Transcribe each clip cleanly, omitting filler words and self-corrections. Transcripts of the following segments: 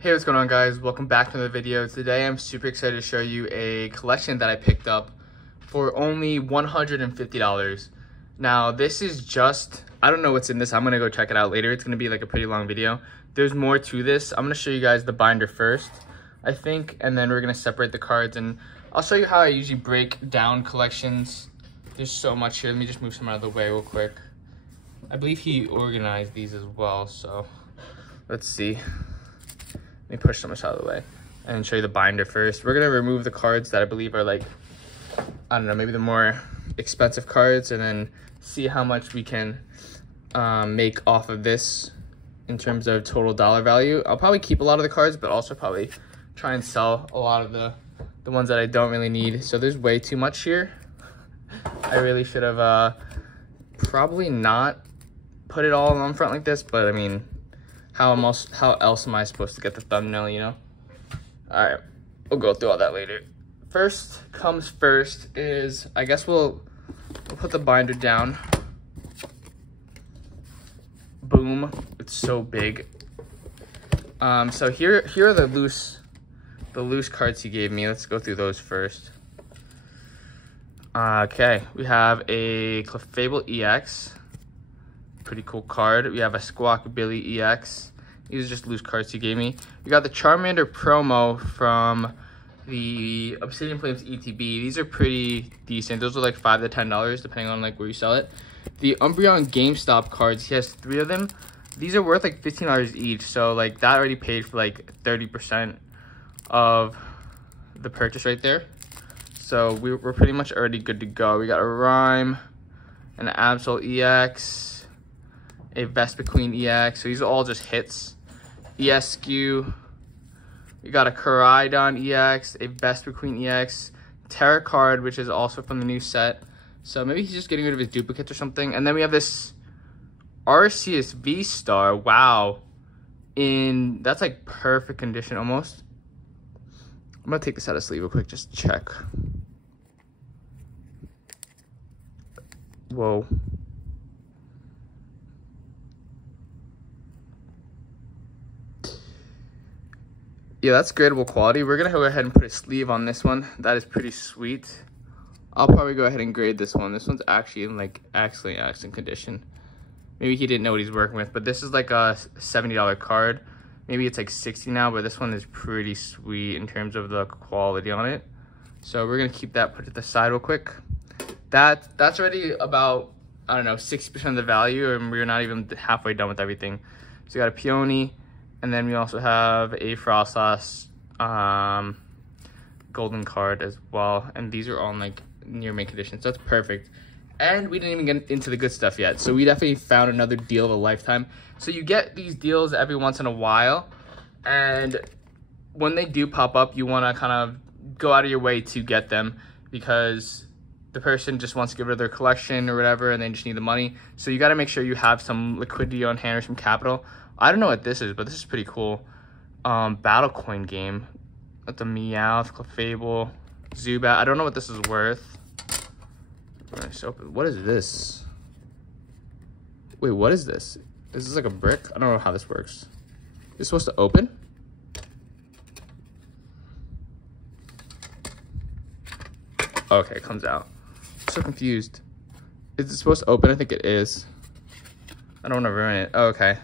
Hey, what's going on, guys? Welcome back to another video. Today I'm super excited to show you a collection that I picked up for only $150. Now this is just, I don't know what's in this. I'm gonna go check it out later. It's gonna be like a pretty long video. There's more to this. I'm gonna show you guys the binder first, I think, and then we're gonna separate the cards, and I'll show you how I usually break down collections. There's so much here. Let me just move some out of the way real quick. I believe he organized these as well, so let's see. Let me push so much out of the way and show you the binder first. We're gonna remove the cards that I believe are like, I don't know, maybe the more expensive cards, and then see how much we can make off of this in terms of total dollar value. I'll probably keep a lot of the cards, but also probably try and sell a lot of the ones that I don't really need. So there's way too much here. I really should have probably not put it all on front like this, but I mean, how else am I supposed to get the thumbnail, you know? All right, we'll go through all that later. First comes first is, I guess we'll put the binder down. Boom, it's so big. So here are the loose cards he gave me. Let's go through those first. Okay, we have a Clefable EX. Pretty cool card. We have a Squawkabilly EX. These are just loose cards he gave me. We got the Charmander promo from the Obsidian Flames ETB. These are pretty decent. Those are like $5 to $10 depending on like where you sell it. The Umbreon GameStop cards, he has 3 of them. These are worth like $15 each, so like that already paid for like 30% of the purchase right there. So we're pretty much already good to go. We got a Rhyme, an Absol EX, a Vespiquen EX. So these are all just hits. ESQ. We got a Koraidon EX, a Vespiquen EX, Terra card, which is also from the new set. So maybe he's just getting rid of his duplicates or something. And then we have this Arceus V-Star. Wow. That's like perfect condition almost. I'm gonna take this out of sleeve real quick, just check. Whoa. Yeah, that's gradable quality. We're gonna go ahead and put a sleeve on this one. That is pretty sweet. I'll probably go ahead and grade this one. This one's actually in like excellent condition. Maybe he didn't know what he's working with, but this is like a $70 card. Maybe it's like 60 now, but this one is pretty sweet in terms of the quality on it. So we're gonna keep that put to the side real quick. That's already about, I don't know, 60% of the value, and we're not even halfway done with everything. So we got a Peony, and then we also have a Froslass golden card as well. And these are all in like near mint condition, so that's perfect. And we didn't even get into the good stuff yet. So we definitely found another deal of a lifetime. So you get these deals every once in a while, and when they do pop up, you want to kind of go out of your way to get them, because the person just wants to get rid of their collection or whatever, and they just need the money. So you got to make sure you have some liquidity on hand or some capital. I don't know what this is, but this is pretty cool. Battle coin game. That's a Meowth, Clefable, Zubat. I don't know what this is worth. What is this? Wait, what is this? Is this like a brick? I don't know how this works. It's supposed to open? Okay, it comes out. I'm so confused. Is it supposed to open? I think it is. I don't want to ruin it. Oh, okay.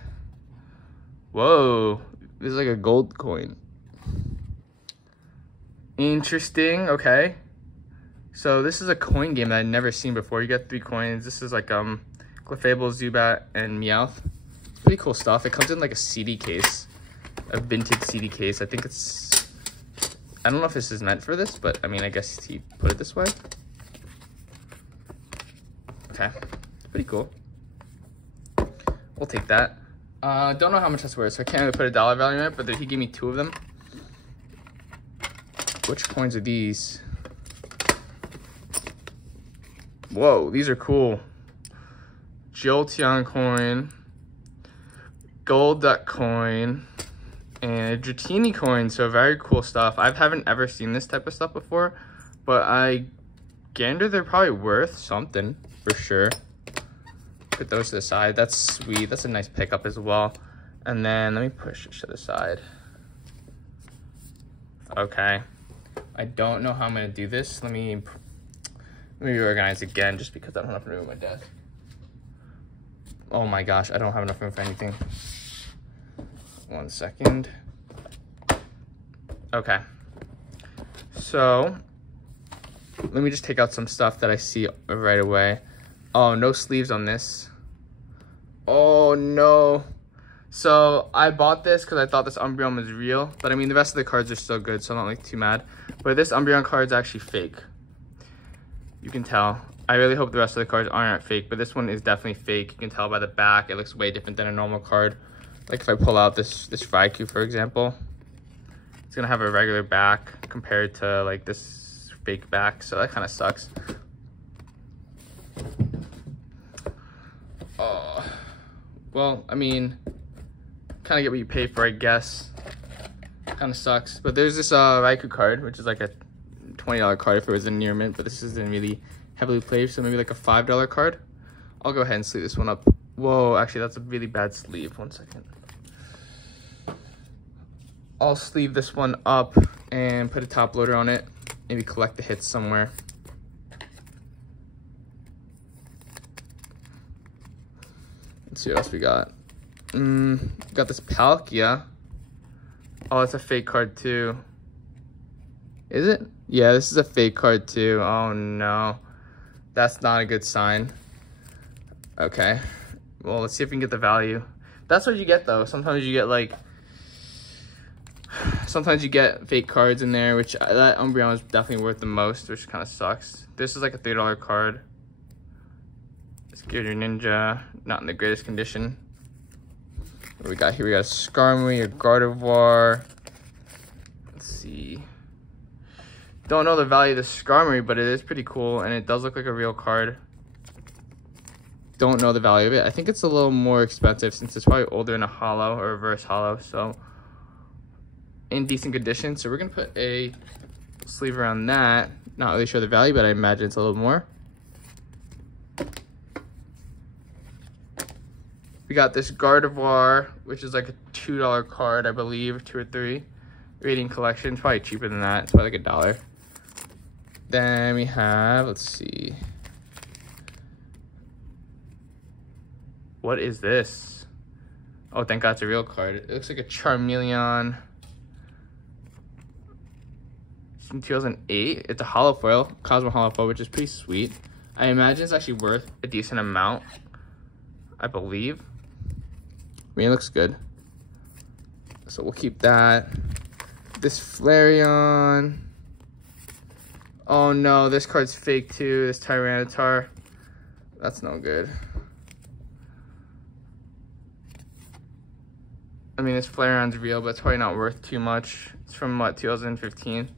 Whoa. This is like a gold coin. Interesting. Okay. So this is a coin game that I'd never seen before. You get 3 coins. This is like Clefable, Zubat, and Meowth. It's pretty cool stuff. It comes in like a CD case, a vintage CD case. I think it's, I don't know if this is meant for this, but I mean, I guess he put it this way. Okay, it's pretty cool. We'll take that. Don't know how much that's worth, so I can't really put a dollar value on it, but he gave me 2 of them. Which coins are these? Whoa, these are cool. Jolteon coin, Gold Duck coin, and a Dratini coin. So very cool stuff. I haven't ever seen this type of stuff before, but I gander they're probably worth something for sure. Put those to the side. That's sweet. That's a nice pickup as well. And then let me push it to the side. Okay. I don't know how I'm gonna do this. Let me reorganize again just because I don't have enough room at my desk. Oh my gosh, I don't have enough room for anything. 1 second. Okay. So, let me just take out some stuff that I see right away. Oh, no sleeves on this. Oh no. So I bought this because I thought this Umbreon was real, but I mean the rest of the cards are still good, so I'm not like too mad. But this Umbreon card is actually fake. You can tell. I really hope the rest of the cards aren't fake, but this one is definitely fake. You can tell by the back, it looks way different than a normal card. Like if I pull out this Raikou, for example, it's gonna have a regular back compared to like this fake back, so that kind of sucks. Oh, well, I mean, kind of get what you pay for, I guess. Kind of sucks, but there's this Raikou card, which is like a $20 card if it was in near mint, but this isn't really heavily played, so maybe like a $5 card. I'll go ahead and sleeve this one up. Whoa, actually that's a really bad sleeve. 1 second. I'll sleeve this one up and put a top loader on it. Maybe collect the hits somewhere. Let's see what else we got. Got this Palkia. Oh, it's a fake card too. Is it? Yeah, this is a fake card too. Oh no. That's not a good sign. Okay. Well, let's see if we can get the value. That's what you get though. Sometimes you get like... Sometimes you get fake cards in there, which that Umbreon is definitely worth the most, which kind of sucks. This is like a $3 card. Gear Ninja, not in the greatest condition. What we got here? We got a Skarmory, a Gardevoir. Let's see. Don't know the value of the Skarmory, but it is pretty cool, and it does look like a real card. Don't know the value of it. I think it's a little more expensive since it's probably older in a holo or reverse holo, so in decent condition. So we're gonna put a sleeve around that. Not really sure the value, but I imagine it's a little more. We got this Gardevoir, which is like a $2 card, I believe, 2 or 3. Rating collection, it's probably cheaper than that. It's probably like $1. Then we have, let's see. What is this? Oh, thank God it's a real card. It looks like a Charmeleon. It's from 2008. It's a holo foil, Cosmo holo foil, which is pretty sweet. I imagine it's actually worth a decent amount, I believe. I mean, it looks good. So we'll keep that. This Flareon. Oh no, this card's fake too. This Tyranitar. That's no good. I mean, this Flareon's real, but it's probably not worth too much. It's from, what, 2015?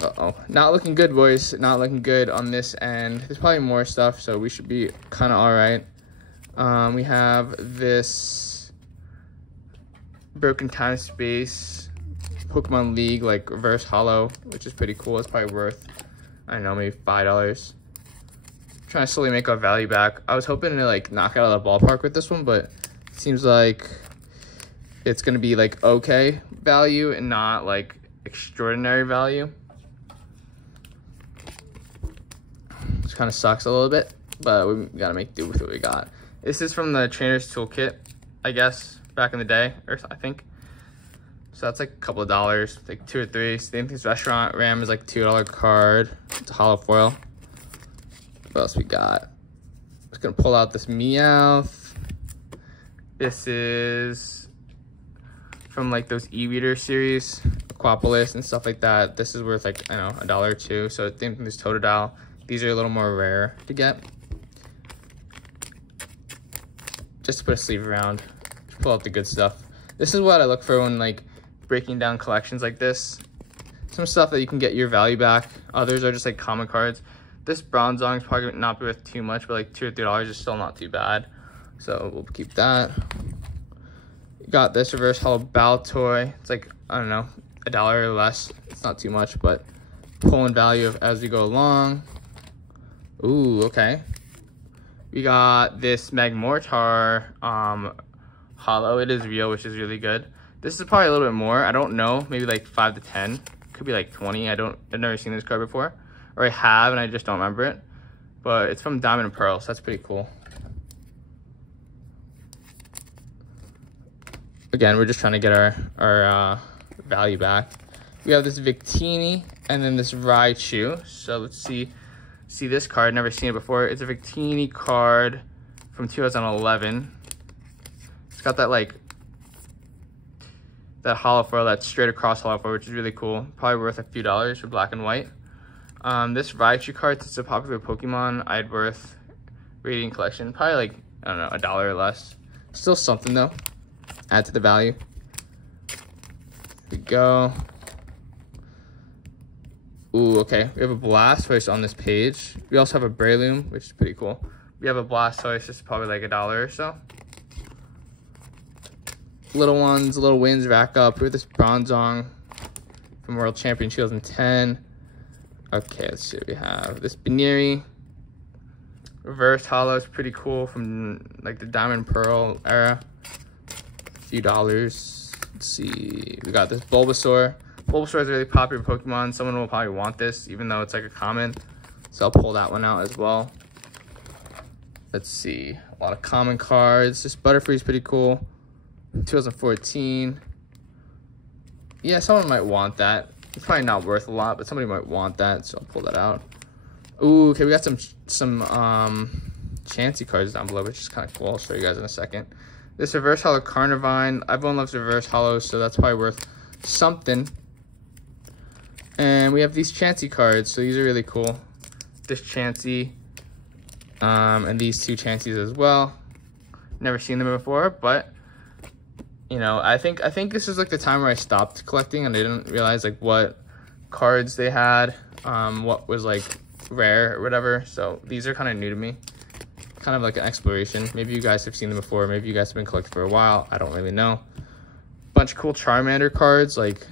Uh-oh. Not looking good, boys. Not looking good on this end. There's probably more stuff, so we should be kind of all right. We have this Broken Time Space Pokemon League, like reverse holo, which is pretty cool. It's probably worth, I don't know, maybe $5. Trying to slowly make our value back. I was hoping to like knock out of the ballpark with this one, but it seems like it's gonna be like okay value and not like extraordinary value. Which kind of sucks a little bit, but we gotta make do with what we got. This is from the Trainer's Toolkit, I guess, back in the day, or I think. So that's like a couple of dollars, like 2 or 3. Same thing as Restaurant Ram is like $2 card. It's a holo foil. What else we got? Just gonna pull out this Meowth. This is from like those e-reader series, Aquapolis and stuff like that. This is worth like, I don't know, $1 or $2. So I think this Totodile. These are a little more rare to get. Just to put a sleeve around, just pull out the good stuff. This is what I look for when like breaking down collections like this. Some stuff that you can get your value back. Others are just like common cards. This Bronzong is probably not worth too much, but like $2 or $3 is still not too bad. So we'll keep that. Got this reverse holo Baltoy. It's like, I don't know, $1 or less. It's not too much, but pulling value as we go along. Ooh, okay. We got this Magmortar hollow. It is real, which is really good. This is probably a little bit more. I don't know, maybe like 5 to 10. Could be like 20. I've never seen this card before. Or I have, and I just don't remember it. But it's from Diamond and Pearl, so that's pretty cool. Again, we're just trying to get our value back. We have this Victini and then this Raichu. So let's see this card. Never seen it before. It's a Victini card from 2011. It's got that like that hollow foil, that straight across hollow foil, which is really cool. Probably worth a few dollars for black and white. This Raichu card, it's a popular Pokemon. I'd worth Radiant Collection. Probably like, I don't know, $1 or less. Still something though. Add to the value. Here we go. Ooh, okay. We have a Blastoise on this page. We also have a Breloom, which is pretty cool. We have a Blastoise, it's probably like $1 or so. Little ones, little wins rack up. We have this Bronzong from World Champion 2010. Okay, let's see what we have. This Baneri. Reverse Hollow is pretty cool from like the Diamond Pearl era. A few dollars. Let's see. We got this Bulbasaur. Bulbasaur is a really popular Pokemon. Someone will probably want this, even though it's like a common. So I'll pull that one out as well. Let's see. A lot of common cards. This Butterfree is pretty cool. 2014. Yeah, someone might want that. It's probably not worth a lot, but somebody might want that, so I'll pull that out. Ooh, okay, we got some Chansey cards down below, which is kind of cool. I'll show you guys in a second. This Reverse Hollow Carnivine. Everyone loves Reverse Hollows, so that's probably worth something. And we have these Chansey cards, so these are really cool. This Chansey, and these two Chanseys as well. Never seen them before, but you know, I think this is like the time where I stopped collecting, and I didn't realize like what cards they had, what was like rare or whatever. So these are kind of new to me, kind of like an exploration. Maybe you guys have seen them before. Maybe you guys have been collecting for a while. I don't really know. Bunch of cool Charmander cards. Like,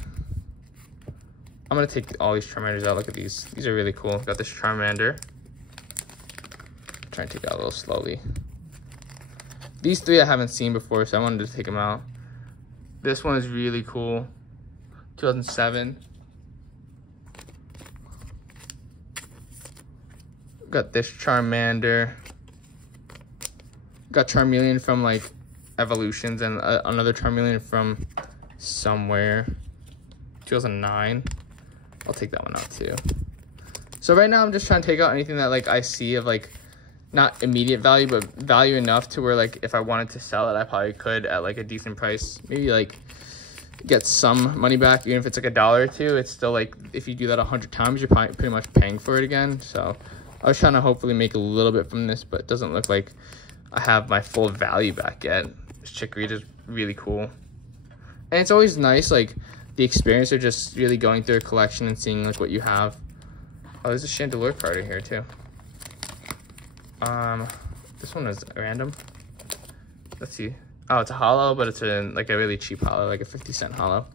I'm gonna take all these Charmanders out. Look at these. These are really cool. Got this Charmander. Trying to take it out a little slowly. These three I haven't seen before, so I wanted to take them out. This one is really cool. 2007. Got this Charmander. Got Charmeleon from like Evolutions, and another Charmeleon from somewhere. 2009. I'll take that one out too. So right now I'm just trying to take out anything that like I see of like not immediate value, but value enough to where like if I wanted to sell it, I probably could at like a decent price. Maybe like get some money back, even if it's like $1 or $2. It's still like, if you do that 100 times, you're probably pretty much paying for it again. So I was trying to hopefully make a little bit from this, but it doesn't look like I have my full value back yet. This Chikorita is really cool. And it's always nice, like the experience of just really going through a collection and seeing like what you have. Oh, there's a Chandelure card in here too. This one is random. Let's see. Oh, it's a hollow, but it's like a really cheap hollow, like a 50-cent hollow.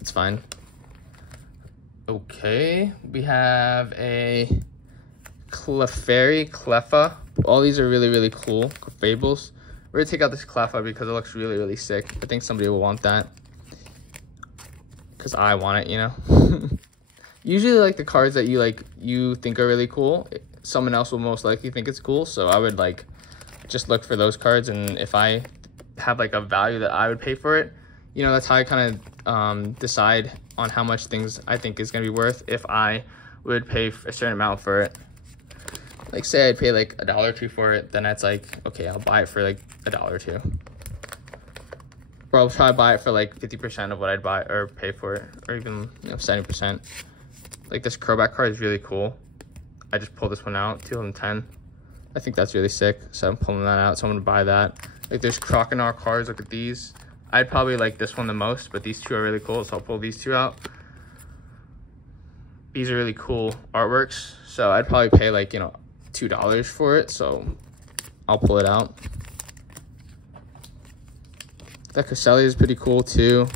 It's fine. Okay, we have a Cleffa. All these are really, really cool. Fables. We're gonna take out this Cleffa because it looks really, really sick. I think somebody will want that. Because I want it, you know? Usually, like, the cards that you think are really cool, someone else will most likely think it's cool. So I would, like, just look for those cards. And if I have, like, a value that I would pay for it, you know, that's how I kind of decide on how much things I think is going to be worth if I would pay a certain amount for it. Like, say I'd pay, like, $1 or $2 for it, then that's like, okay, I'll buy it for, like, $1 or $2. Or I'll try to buy it for, like, 50% of what I'd buy or pay for it, or even, you know, 70%. Like, this Crobat card is really cool. I just pulled this one out, 2010. I think that's really sick, so I'm pulling that out, so I'm going to buy that. Like, there's Croconaw cards, look at these. I'd probably like this one the most, but these two are really cool, so I'll pull these two out. These are really cool artworks, so I'd probably pay, like, you know, $2 for it, so I'll pull it out. That Cresselia is pretty cool, too.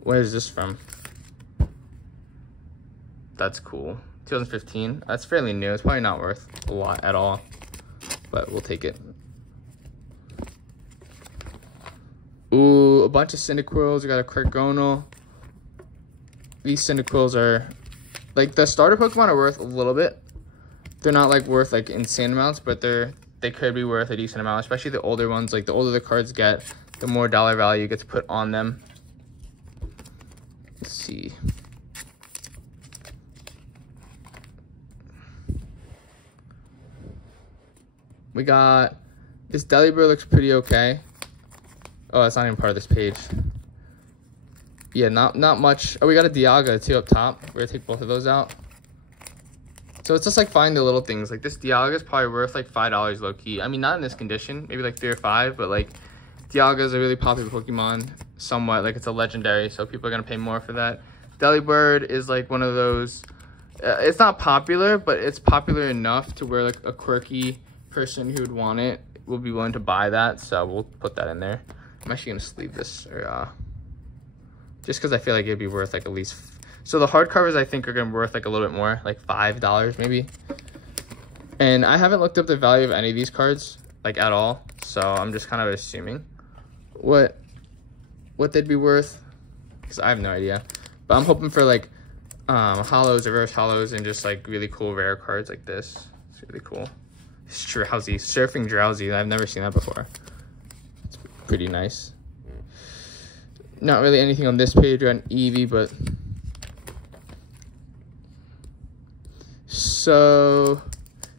Where is this from? That's cool. 2015. That's fairly new. It's probably not worth a lot at all, but we'll take it. bunch of Cyndaquils. We got a Cryogonal. These Cyndaquils are, like, the starter Pokemon are worth a little bit. They're not, like, worth, like, insane amounts, but they could be worth a decent amount, especially the older ones. Like, the older the cards get, the more dollar value you get to put on them. Let's see. We got this Delibird, looks pretty okay. Oh, that's not even part of this page. Yeah, not much. Oh, we got a Dialga too up top. We're gonna take both of those out. So it's just like finding the little things. Like this Dialga is probably worth like $5 low key. I mean, not in this condition, maybe like 3 or 5, but like Dialga is a really popular Pokemon, somewhat. Like it's a legendary, so people are gonna pay more for that. Delibird is like one of those. It's not popular, but it's popular enough to where like a quirky person who would want it will be willing to buy that. So we'll put that in there. I'm actually gonna sleeve this, or just because I feel like it'd be worth like at least. So the hardcovers I think are gonna be worth like a little bit more, like $5 maybe. And I haven't looked up the value of any of these cards like at all, so I'm just kind of assuming what they'd be worth, because I have no idea. But I'm hoping for like hollows, reverse hollows, and just like really cool rare cards like this. It's really cool. Drowsy, Surfing Drowsy. I've never seen that before. It's pretty nice. Not really anything on this page on Eevee, but so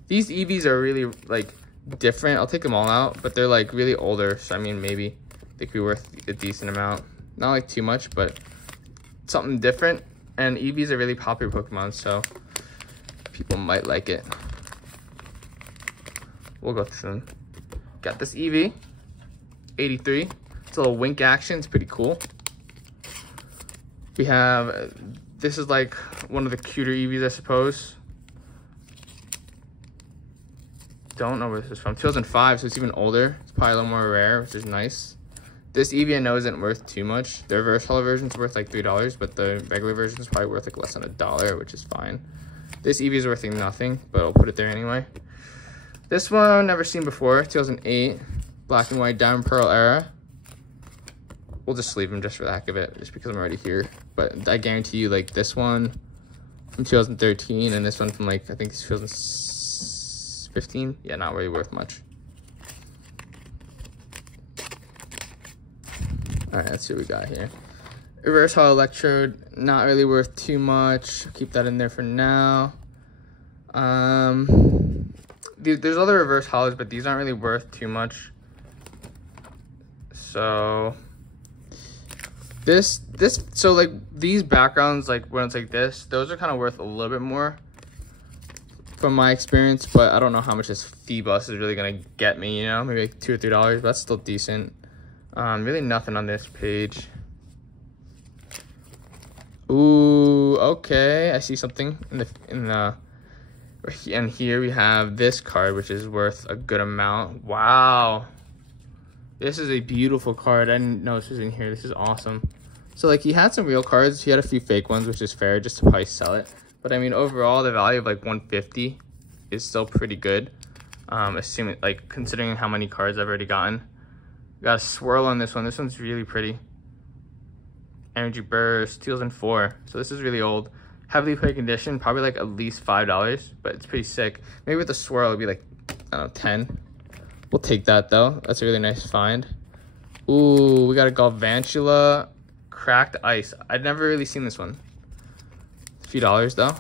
these Eevees are really like different. I'll take them all out, but they're like really older. So I mean, maybe they could be worth a decent amount. Not like too much, but something different. And Eevees are really popular Pokemon, so people might like it. We'll go through them. Got this Eevee, 83. It's a little wink action. It's pretty cool. We have, this is like one of the cuter Eevees, I suppose. Don't know where this is from. 2005, so it's even older. It's probably a little more rare, which is nice. This Eevee I know isn't worth too much. The reverse hollow version is worth like $3, but the regular version is probably worth like less than $1, which is fine. This Eevee is worth nothing, but I'll put it there anyway. This one, never seen before, 2008, Black and White Diamond Pearl era. We'll just leave them just for the heck of it, just because I'm already here. But I guarantee you, like this one from 2013 and this one from like, I think it's 2015. Yeah, not really worth much. All right, let's see what we got here. Reverse Hollow Electrode, not really worth too much. I'll keep that in there for now. There's other reverse hollows, but these aren't really worth too much. So so like these backgrounds, like when it's like this, those are kind of worth a little bit more from my experience, but I don't know how much this Feebus is really gonna get me, you know, maybe like $2 or $3, but that's still decent. Really nothing on this page. Ooh, okay, I see something and here we have this card, which is worth a good amount. Wow, this is a beautiful card. I didn't know this was in here. This is awesome. So like he had some real cards, he had a few fake ones, which is fair, just to probably sell it. But I mean, overall the value of like $150 is still pretty good, assuming, like, considering how many cards I've already gotten. Got a swirl on this one. This one's really pretty. Energy Burst, 2004. So this is really old. Heavily played condition, probably like at least $5, but it's pretty sick. Maybe with the swirl, it'd be like, I don't know, 10. We'll take that though. That's a really nice find. Ooh, we got a Galvantula Cracked Ice. I'd never really seen this one. A few dollars though.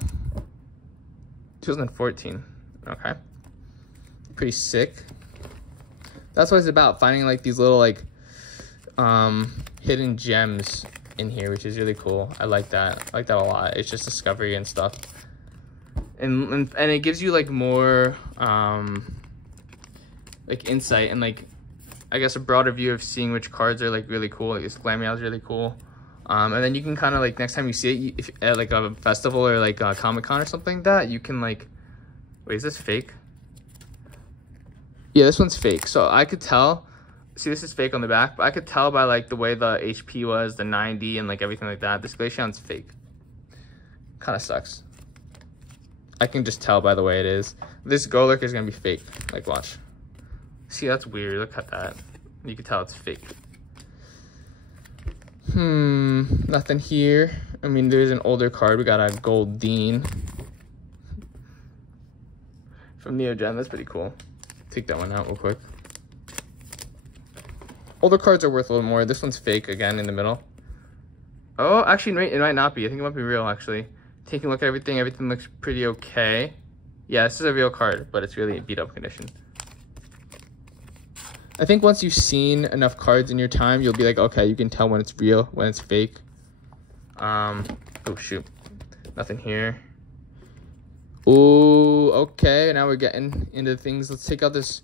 2014. Okay. Pretty sick. That's what it's about, finding like these little like hidden gems in here, which is really cool. I like that. I like that a lot. It's just discovery and stuff. And it gives you like more like insight and like, I guess, a broader view of seeing which cards are like really cool. Like this Glameow is really cool. And then you can kind of like, next time you see it, if at like a festival or like a Comic-Con or something like that, you can like, wait, is this fake? Yeah, this one's fake. So I could tell, see, this is fake on the back, but I could tell by like the way the HP was, the 90 and like everything like that. This Glaceon's fake. Kind of sucks. I can just tell by the way it is. This Golurk is gonna be fake. Like, watch. See, that's weird. Look at that. You can tell it's fake. Nothing here. I mean, there's an older card. We got a Goldeen from Neogen. That's pretty cool. Take that one out real quick. Older cards are worth a little more. This one's fake again in the middle. Oh, actually, it might not be. I think it might be real, actually. Taking a look at everything looks pretty okay. Yeah, this is a real card, but it's really in beat up condition. I think once you've seen enough cards in your time, you'll be like, okay, you can tell when it's real, when it's fake. Oh shoot, nothing here. Ooh, okay, now we're getting into things. Let's take out this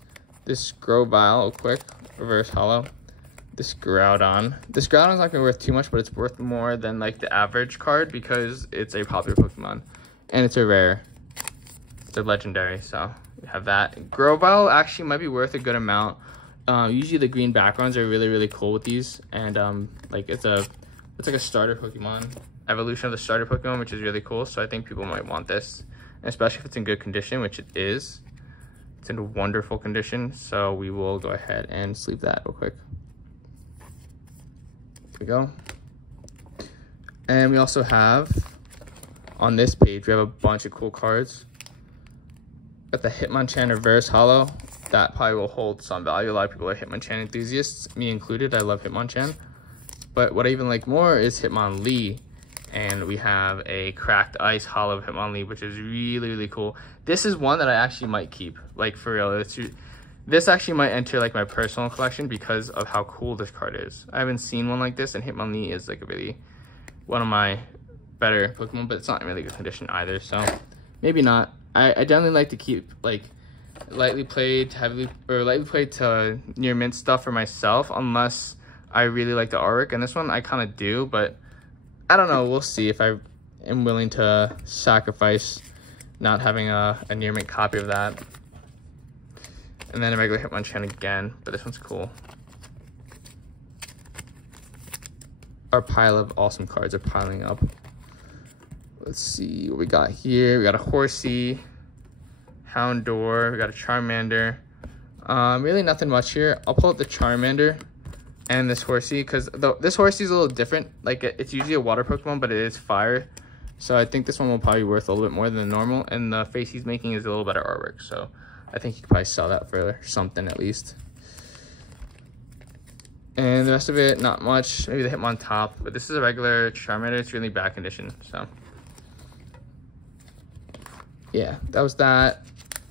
Grovyle real quick. Reverse holo. This Groudon. This Groudon's not gonna be worth too much, but it's worth more than like the average card because it's a popular Pokemon. And it's a rare. It's a legendary, so we have that. Grovyle actually might be worth a good amount. Usually the green backgrounds are really, really cool with these. And like it's like a starter Pokemon. Evolution of the starter Pokemon, which is really cool. So I think people might want this. And especially if it's in good condition, which it is. It's in wonderful condition. So we will go ahead and sleeve that real quick. There we go. And we also have, on this page, we have a bunch of cool cards. Got the Hitmonchan Reverse Holo. That probably will hold some value. A lot of people are Hitmonchan enthusiasts, me included. I love Hitmonchan. But what I even like more is Hitmonlee. And we have a Cracked Ice Holo Hitmonlee, which is really, really cool. This is one that I actually might keep, like for real. This actually might enter like my personal collection because of how cool this card is. I haven't seen one like this, and Hitmonlee is like one of my better Pokemon, but it's not in really good condition either, so maybe not. I definitely like to keep like lightly played to near mint stuff for myself, unless I really like the artwork, and this one I kind of do, but I don't know. We'll see if I am willing to sacrifice not having a near mint copy of that. And then a regular Hitmonchan again, but this one's cool. Our pile of awesome cards are piling up. Let's see what we got here. We got a Horsey, Houndour, we got a Charmander. Really nothing much here. I'll pull up the Charmander and this Horsey, because this Horsey is a little different. Like, it's usually a water Pokemon, but it is fire. So I think this one will probably be worth a little bit more than the normal, and the face he's making is a little better artwork. So I think you could probably sell that for something at least. And the rest of it, not much. Maybe the Hitmontop, but this is a regular Charmander. It's really bad condition, so yeah, that was that.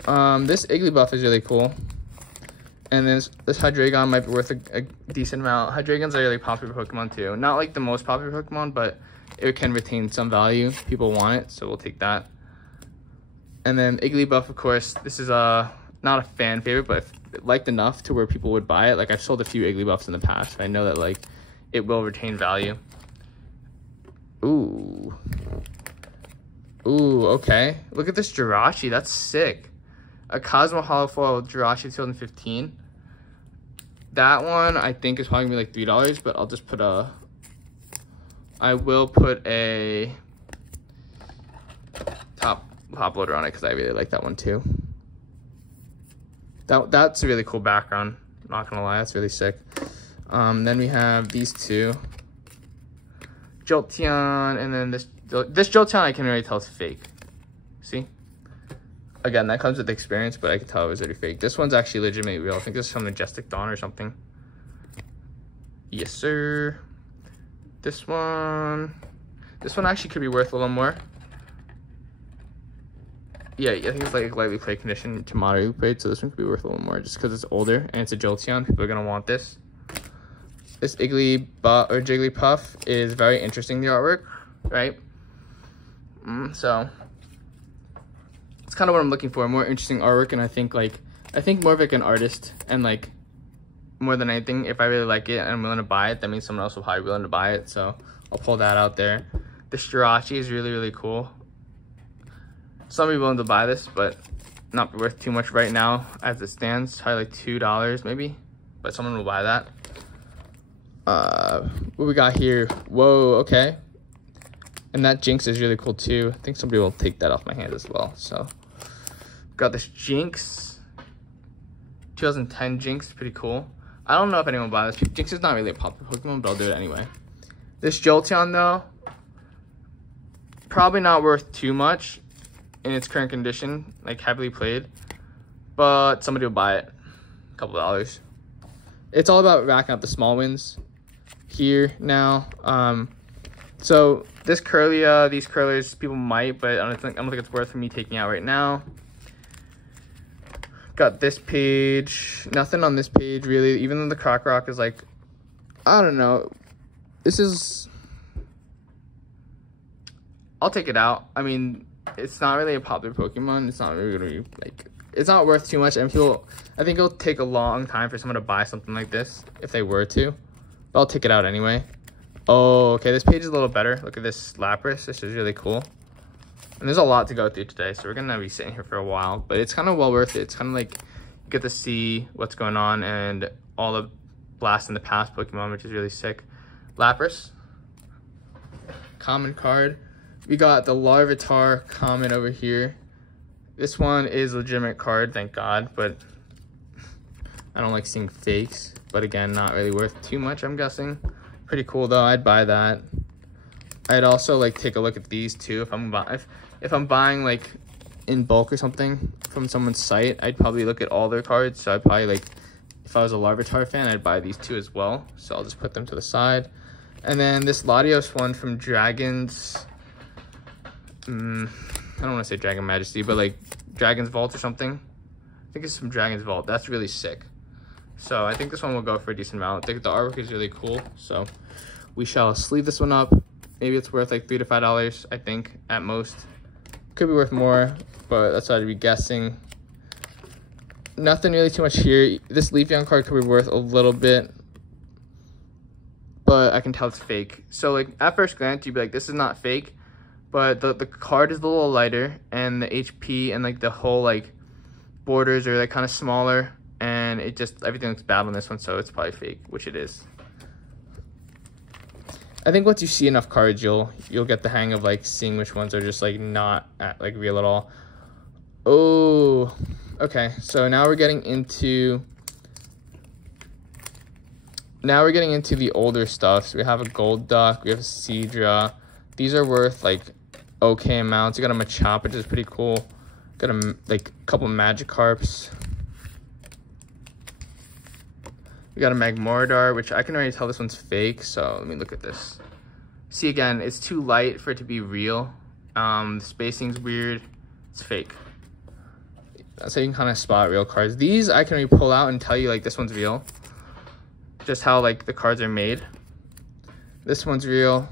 This Igglybuff is really cool. And then this Hydreigon might be worth a decent amount. Hydreigon's a really popular Pokemon too. Not like the most popular Pokemon, but it can retain some value. People want it, so we'll take that. And then Igglybuff, of course, this is not a fan favorite, but liked enough to where people would buy it. Like, I've sold a few Igglybuffs in the past. I know that like it will retain value. Ooh, okay. Look at this Jirachi. That's sick. A Cosmo Holofoil Jirachi 2015. That one I think is probably gonna be like $3, but I'll just put I will put a top loader on it because I really like that one too. That's a really cool background. Not gonna lie, that's really sick. Then we have these two, Jolteon, and then this Jolteon I can already tell is fake. See? Again, that comes with experience, but I could tell it was already fake. This one's actually legitimately real. I think this is some Majestic Dawn or something. Yes, sir. This one actually could be worth a little more. Yeah, I think it's like lightly played condition to moderately played, so this one could be worth a little more just because it's older and it's a Jolteon. People are gonna want this. This Jigglypuff is very interesting, the artwork, right? So it's kind of what I'm looking for, more interesting artwork, and I think more of like an artist, and like more than anything, if I really like it and I'm willing to buy it, that means someone else will probably be willing to buy it. So I'll pull that out there. This Jirachi is really, really cool. Some are willing to buy this, but not worth too much right now as it stands. Probably like $2 maybe, but someone will buy that. What we got here? Whoa, okay. And that Jinx is really cool too. I think somebody will take that off my hand as well. So got this Jinx, 2010 Jinx, pretty cool. I don't know if anyone will buy this. Jinx is not really a popular Pokemon, but I'll do it anyway. This Jolteon though, probably not worth too much in its current condition, like heavily played, but somebody will buy it, a couple dollars. It's all about racking up the small wins here now. So this Curlia, these curlers, people might, but I don't think it's worth for me taking out right now. Got this page, nothing on this page really, even though the Krokorok is like, I don't know. This is, I'll take it out. I mean, it's not really a popular Pokemon. It's not really gonna be like, it's not worth too much. And I think it'll take a long time for someone to buy something like this if they were to. But I'll take it out anyway. Oh, okay, this page is a little better. Look at this Lapras. This is really cool. And there's a lot to go through today, so we're gonna be sitting here for a while. But it's kind of well worth it. It's kind of like you get to see what's going on and all the blast in the past Pokemon, which is really sick. Lapras, common card. We got the Larvitar common over here. This one is a legitimate card, thank God, but I don't like seeing fakes. But again, not really worth too much, I'm guessing. Pretty cool though, I'd buy that. I'd also like take a look at these too. If I'm buying like in bulk or something from someone's site, I'd probably look at all their cards. So I'd probably like, if I was a Larvitar fan, I'd buy these two as well. So I'll just put them to the side. And then this Latios one from Dragons, I don't want to say Dragon Majesty, but like Dragon's Vault or something. I think it's from Dragon's Vault. That's really sick. So I think this one will go for a decent amount. I think the artwork is really cool. So we shall sleeve this one up. Maybe it's worth like $3 to $5, I think, at most. Could be worth more, but that's what I'd be guessing. Nothing really too much here. This Leafeon card could be worth a little bit, but I can tell it's fake. So like at first glance, you'd be like, this is not fake, but the card is a little lighter, and the HP and like the whole like borders are like kind of smaller, and it just, everything looks bad on this one, so it's probably fake, which it is. I think once you see enough cards, you'll get the hang of like seeing which ones are just like not like real at all. Oh, okay. So now we're getting into the older stuff. So we have a Golduck, we have a Seadra. These are worth like okay amounts. We got a Machop, which is pretty cool. Got a like couple Magikarps. We got a Magmortar, which I can already tell this one's fake, so let me look at this. See, again, it's too light for it to be real. The spacing's weird. It's fake. That's how you can kind of spot real cards. These I can already pull out and tell you, like, this one's real. Just how, like, the cards are made. This one's real.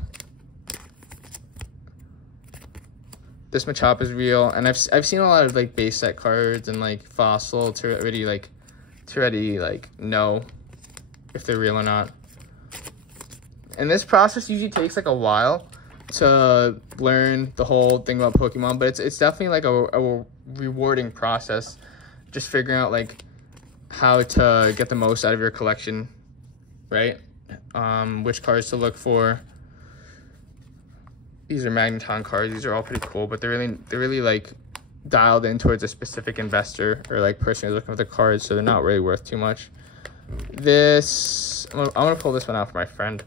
This Machop is real. And I've seen a lot of, like, base set cards and, like, Fossil to already know if they're real or not. And this process usually takes like a while to learn the whole thing about Pokemon, but it's definitely like a rewarding process, just figuring out like how to get the most out of your collection, right? Which cards to look for. These are Magneton cards. These are all pretty cool, but they're really like dialed in towards a specific investor or like person who's looking for the cards, so they're not really worth too much. This, I'm gonna pull this one out for my friend,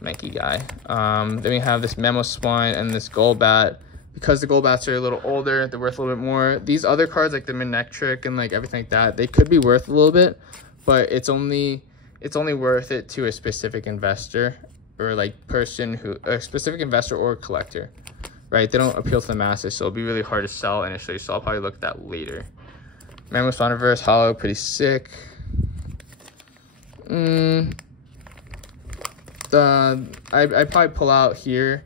Mikey guy. Then we have this Mamoswine and this Golbat. Because the Golbats are a little older, they're worth a little bit more. These other cards, like the Manectric and like everything like that, they could be worth a little bit, but it's only worth it to a specific investor or like person who, a specific investor or collector, right? They don't appeal to the masses, so it'll be really hard to sell initially, so I'll probably look at that later. Mamoswine Reverse Hollow, pretty sick. I'd probably pull out here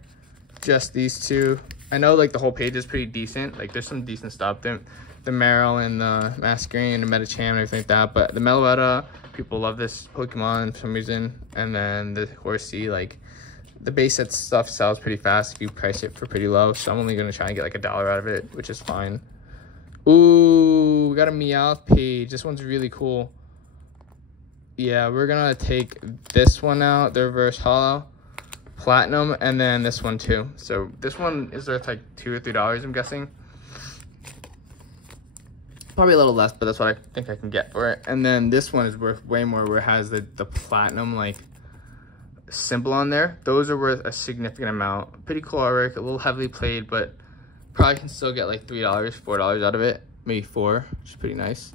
just these two. I know like the whole page is pretty decent. Like there's some decent stuff. The Marill and the Masquerain and the Medicham and everything like that. But the Meloetta, people love this Pokemon for some reason. And then the Horsey, like the base set stuff sells pretty fast if you price it for pretty low. So I'm only gonna try and get like $1 out of it, which is fine. Ooh, we got a Meowth page. This one's really cool. Yeah, we're gonna take this one out, the Reverse Hollow, Platinum, and then this one too. So this one is worth like $2 or $3, I'm guessing. Probably a little less, but that's what I think I can get for it. And then this one is worth way more, where it has the Platinum like symbol on there. Those are worth a significant amount. Pretty cool artwork, a little heavily played, but probably can still get like $3, $4 out of it. Maybe $4, which is pretty nice.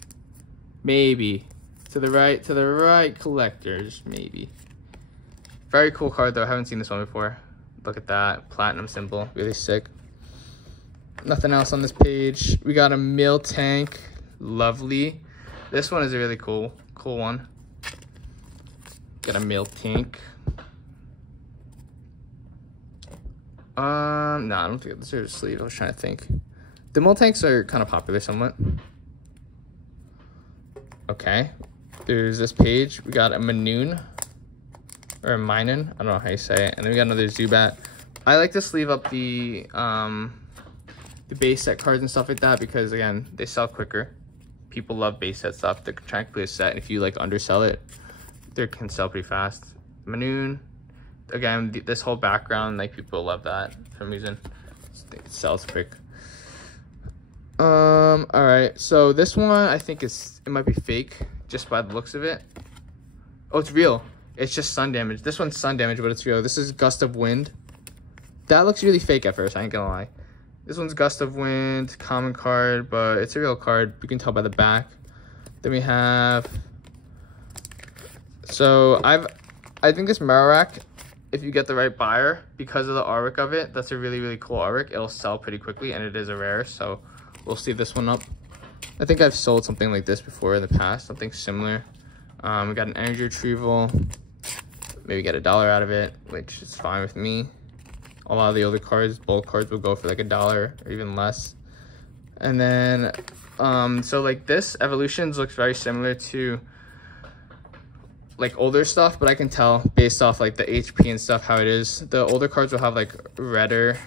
Maybe. To the right collectors, maybe. Very cool card though, I haven't seen this one before. Look at that, platinum symbol, really sick. Nothing else on this page. We got a Miltank, lovely. This one is a really cool one. Got a Miltank. No, I don't think this is a sleeve. I was trying to think. The Miltanks are kind of popular somewhat. Okay. There's this page. We got a Manoon. Or a Minun. I don't know how you say it. And then we got another Zubat. I like to sleeve up the base set cards and stuff like that because, again, they sell quicker. People love base set stuff. They're trying to complete a set. And if you, like, undersell it, they can sell pretty fast. Manoon. Again, this whole background, like, people love that for some reason. It sells quick. All right. So this one, I think it might be fake just by the looks of it. Oh, it's real. It's just sun damage. This one's sun damage, but it's real. This is Gust of Wind. That looks really fake at first, I ain't gonna lie. This one's Gust of Wind, common card, but it's a real card. You can tell by the back. Then we have... So, I think this Marowak, if you get the right buyer, because of the artwork of it, that's a really, really cool artwork. It'll sell pretty quickly, and it is a rare, so we'll see this one up. I think I've sold something like this before in the past, something similar. We got an energy retrieval. Maybe get $1 out of it, which is fine with me. A lot of the older cards, bulk cards, will go for like $1 or even less. And then, so like this Evolutions looks very similar to like older stuff, but I can tell based off like the HP and stuff how it is. The older cards will have like red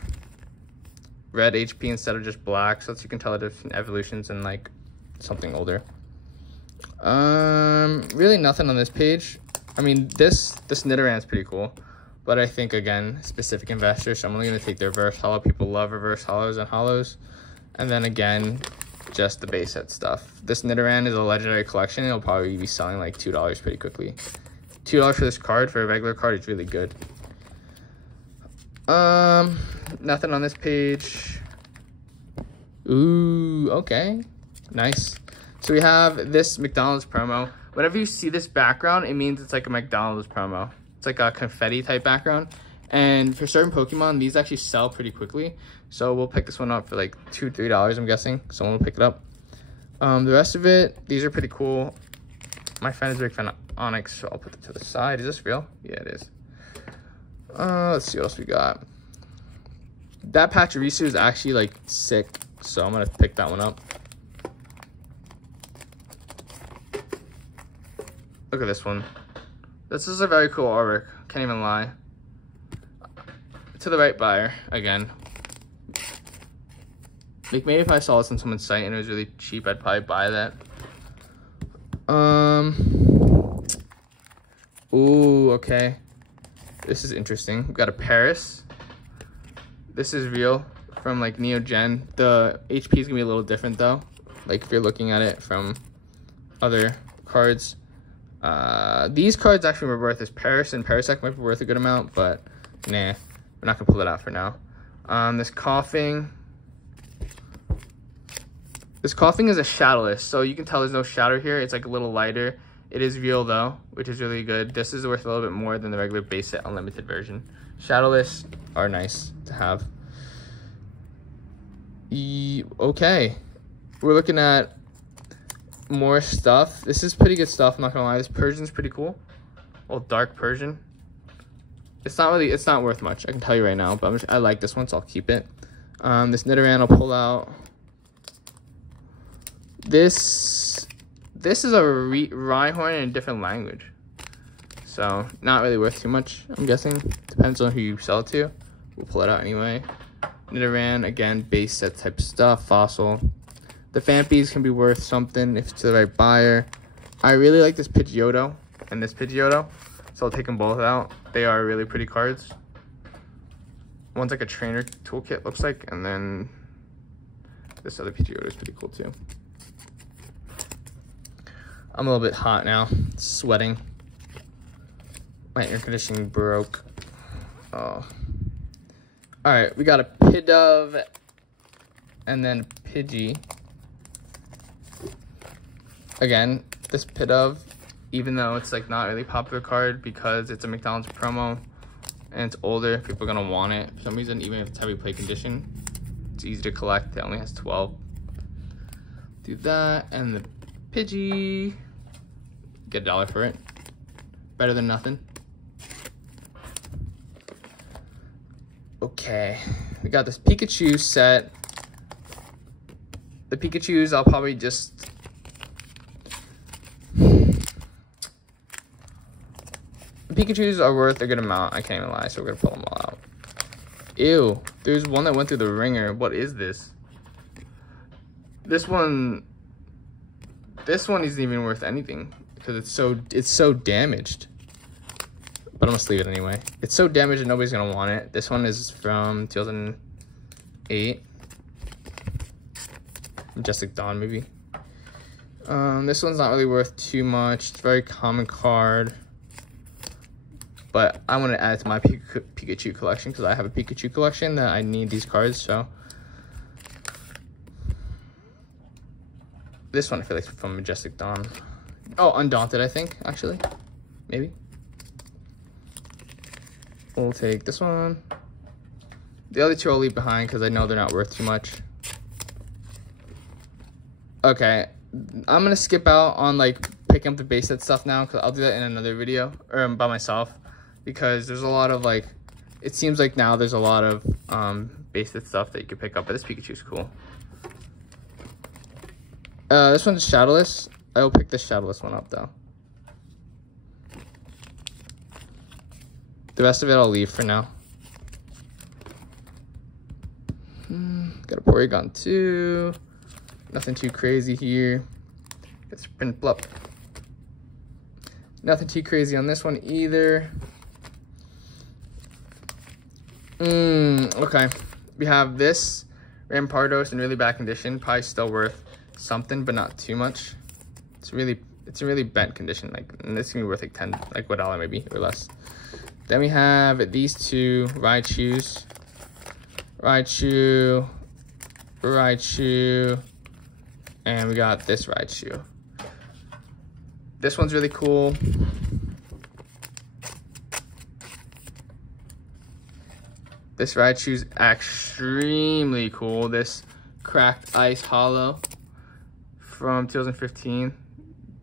HP instead of just black, so you can tell the different Evolutions and like something older. Really nothing on this page. I mean, this Nidoran is pretty cool, but I think, again, specific investors, so I'm only going to take the reverse holo. People love reverse holos and holos. And then, again, just the base set stuff. This Nidoran is a legendary collection. It'll probably be selling like $2 pretty quickly. $2 for this card, for a regular card, is really good. Nothing on this page. Ooh, okay. Nice. So we have this McDonald's promo. Whenever you see this background, it means it's like a McDonald's promo. It's like a confetti type background. And for certain Pokemon, these actually sell pretty quickly. So we'll pick this one up for like $2, $3, I'm guessing. Someone will pick it up. The rest of it, these are pretty cool. My friend is a big fan of Onyx, so I'll put it to the side. Is this real? Yeah, it is. Let's see what else we got. That Pachirisu is actually like sick, so I'm gonna pick that one up. Look at this one. This is a very cool artwork. Can't even lie. To the right buyer, again. Like, maybe if I saw this on someone's site and it was really cheap, I'd probably buy that. Ooh, okay. This is interesting. We've got a Paris. This is real from, like, Neogen. The HP is going to be a little different, though. Like, if you're looking at it from other cards. These cards actually were worth this Paris, and Parasect might be worth a good amount, but nah, we're not gonna pull it out for now. This Coughing is a shadowless, so you can tell there's no shadow here. It's like a little lighter. It is real though, which is really good. This is worth a little bit more than the regular base set unlimited version. Shadowless are nice to have. Okay, we're looking at more stuff. This is pretty good stuff, I'm not gonna lie. This Persian's pretty cool. Old dark Persian. It's not worth much, I can tell you right now, but I like this one, so I'll keep it. This Nidoran I'll pull out. This is a Rhyhorn in a different language, so not really worth too much, I'm guessing. Depends on who you sell it to. We'll pull it out anyway. Nidoran, again, base set type stuff, fossil. The Fampies can be worth something if it's to the right buyer. I really like this Pidgeotto and this Pidgeotto, so I'll take them both out. They are really pretty cards. One's like a trainer toolkit, looks like, and then this other Pidgeotto is pretty cool too. I'm a little bit hot now, sweating. My air conditioning broke. Oh. Alright, we got a Pidove and then Pidgey. Again, this Pidove, even though it's like not really a popular card because it's a McDonald's promo and it's older, people are gonna want it for some reason. Even if it's heavy play condition, it's easy to collect. It only has 12. Do that, and the Pidgey, get $1 for it. Better than nothing. Okay, we got this Pikachu set. The Pikachus, I'll probably just... The Pikachus are worth a good amount, I can't even lie, so we're gonna pull them all out. Ew, there's one that went through the ringer. What is this? This one isn't even worth anything because it's so damaged. But I'm gonna leave it anyway. It's so damaged that nobody's gonna want it. This one is from 2008. Majestic Dawn, maybe. This one's not really worth too much. It's a very common card. But I want to add it to my Pikachu collection because I have a Pikachu collection that I need these cards, so. This one I feel like is from Majestic Dawn. Oh, Undaunted, I think, actually. Maybe. We'll take this one. The other two I'll leave behind because I know they're not worth too much. Okay, I'm gonna skip out on like picking up the base set stuff now because I'll do that in another video or by myself because there's a lot of like, it seems like now there's a lot of base set stuff that you can pick up, but this Pikachu's cool. This one's Shadowless. I will pick this Shadowless one up though. The rest of it I'll leave for now. Got a Porygon 2. Nothing too crazy here. Got Sprint Blup. Nothing too crazy on this one either. Okay. We have this Rampardos in really bad condition. Probably still worth something, but not too much. It's a really bent condition. Like, and this can be worth like $1 maybe or less. Then we have these two Raichus. Raichu. And we got this Raichu. This one's really cool. This Raichu's extremely cool. This Cracked Ice Hollow from 2015.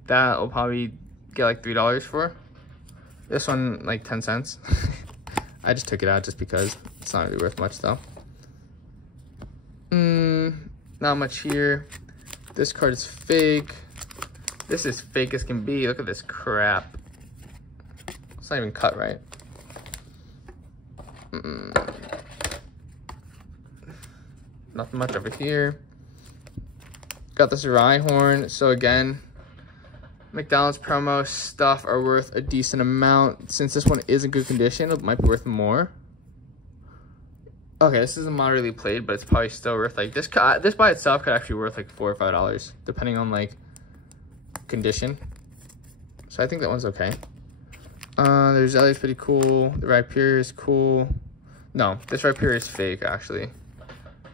That will probably get like $3 for. This one like 10 cents. I just took it out just because it's not really worth much though. Not much here. This card is fake. This is fake as can be. Look at this crap. It's not even cut right. Nothing much over here. Got this Rhyhorn. So again, McDonald's promo stuff are worth a decent amount. Since this one is in good condition, it might be worth more. Okay, this isn't moderately played, but it's probably still worth like this by itself could actually be worth like $4 or $5, depending on like condition. So I think that one's okay. There's Elliott's pretty cool. The Rhyperior is cool. No, this Rhyperior is fake actually.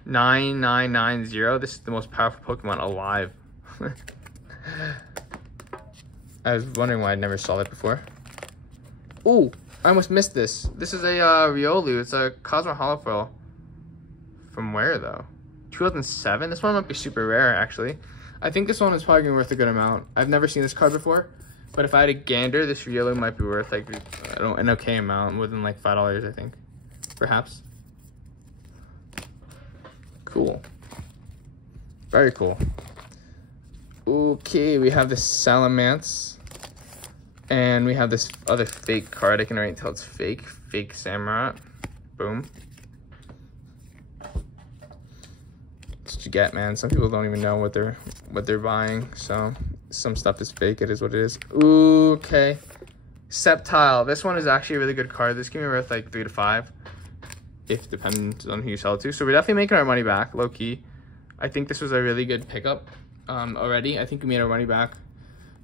9990. This is the most powerful Pokemon alive. I was wondering why I never saw that before. Ooh, I almost missed this. This is a Riolu. It's a Cosmo Holofoil. From where though? 2007? This one might be super rare actually. I think this one is probably gonna be worth a good amount. I've never seen this card before, but if I had a gander, this Riolu might be worth like an okay amount, more than like $5, I think, perhaps. Cool. Very cool. Okay, we have this Salamence. And we have this other fake card. I can already tell it's fake. Fake Samurott. Boom. That's what you get, man. Some people don't even know what they're buying. So some stuff is fake. It is what it is. Ooh, okay. Sceptile. This one is actually a really good card. This can be worth like $3 to $5. If depends on who you sell it to. So we're definitely making our money back, low key. I think this was a really good pickup already. I think we made our money back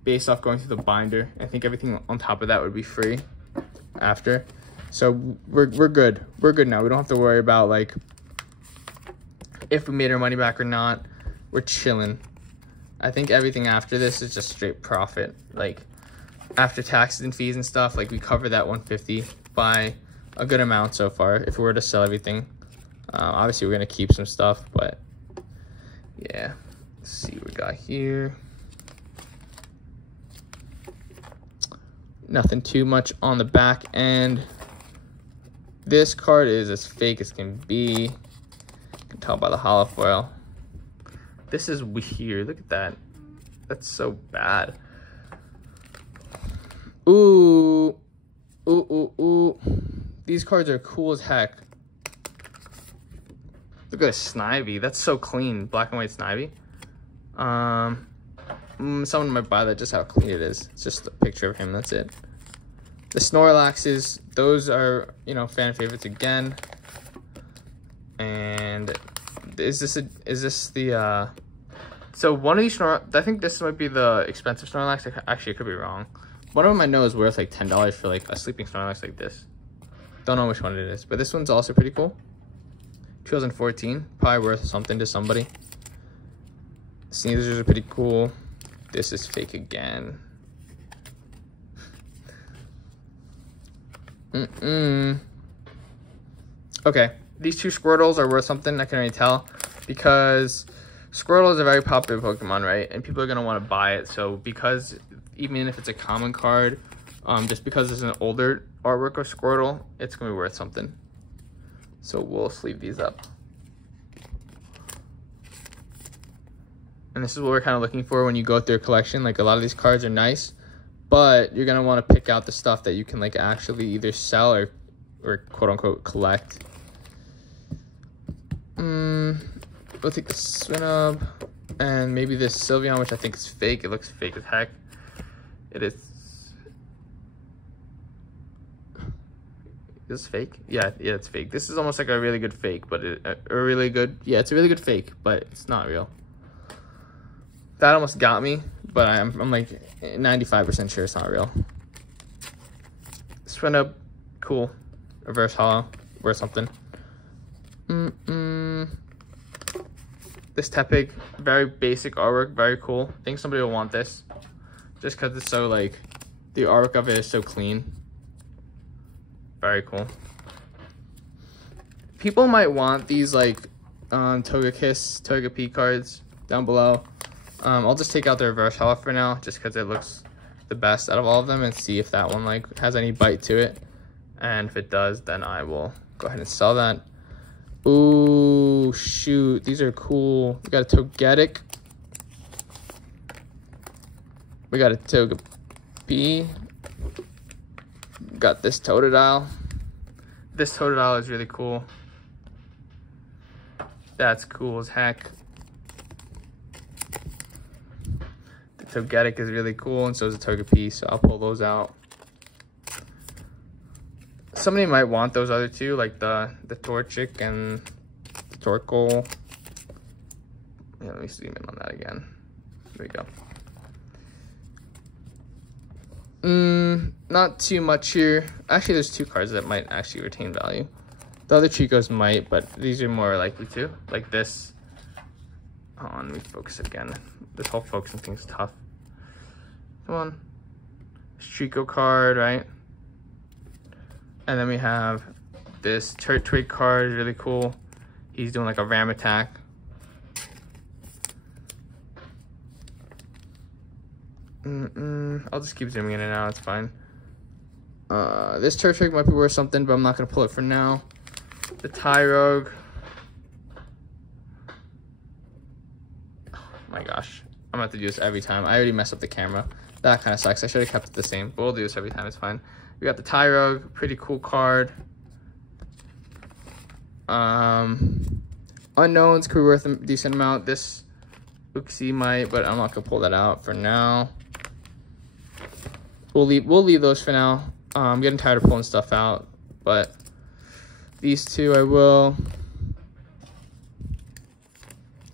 based off going through the binder. I think everything on top of that would be free. after. So we're good. We're good now. We don't have to worry about like if we made our money back or not. We're chilling. I think everything after this is just straight profit. Like after taxes and fees and stuff, like we covered that 150 by a good amount so far. If we were to sell everything, obviously we're gonna keep some stuff, but yeah. Let's see what we got here. Nothing too much on the back end. This card is as fake as can be. You can tell by the hollow foil. This is weird. Look at that. That's so bad. Ooh. Ooh, ooh, ooh. These cards are cool as heck. Look at Snivy. That's so clean. Black and white Snivy. Someone might buy that just how clean it is. It's just a picture of him. That's it. The Snorlaxes, those are, you know, fan favorites again. And is this the so one of these I think this might be the expensive Snorlax. Actually, I could be wrong. One of them I know is worth like $10 for like a sleeping Snorlax like this. Don't know which one it is, but this one's also pretty cool. 2014, probably worth something to somebody. Sneezers are pretty cool. This is fake again. Okay, these two Squirtles are worth something, I can already tell, because Squirtle is a very popular Pokemon, right? And people are going to want to buy it. So because, even if it's a common card, just because it's an older artwork of Squirtle, it's going to be worth something. So we'll sleeve these up. And this is what we're kind of looking for when you go through a collection. Like, a lot of these cards are nice, but you're going to want to pick out the stuff that you can like actually either sell or quote unquote collect. We'll take the Swinub and maybe this Sylveon, which I think is fake. It looks fake as heck. It is. Is this fake? Yeah, it's fake. This is almost like a really good fake, but it's a really good fake, but it's not real. That almost got me, but I'm like 95% sure it's not real. Swinub, cool. Reverse hollow, worth something. This Tepig, very basic artwork, very cool. I think somebody will want this, just because it's so like, the artwork of it is so clean. Very cool. People might want these like Togekiss, Togepi cards down below. I'll just take out the reverse hollow for now, just because it looks the best out of all of them, and see if that one like has any bite to it. And if it does, then I will go ahead and sell that. Ooh, shoot, these are cool. We got a Togetic. We got a Togepi. Got this Totodile. This Totodile is really cool. That's cool as heck. The Togetic is really cool, and so is the Togepi, so I'll pull those out. Somebody might want those other two, like the Torchic and the Torkoal. Yeah, let me zoom in on that again. There we go. Not too much here. Actually, there's two cards that might actually retain value. The other Chicos might, but these are more likely to. Like this. Hold on, let me focus again. This whole focusing thing is tough. Come on. Chico card, right? And then we have this Turtwig card, really cool. He's doing like a ram attack. I'll just keep zooming in and out, it's fine. This Turtwig might be worth something, but I'm not gonna pull it for now. The Tyrogue. Oh my gosh, I'm gonna have to do this every time. I already messed up the camera. That kind of sucks. I should have kept it the same, but we'll do this every time, it's fine. We got the Tyrogue, pretty cool card. Unknowns could be worth a decent amount. This Uxie might, but I'm not gonna pull that out for now. We'll leave those for now. I'm getting tired of pulling stuff out, but these two I will.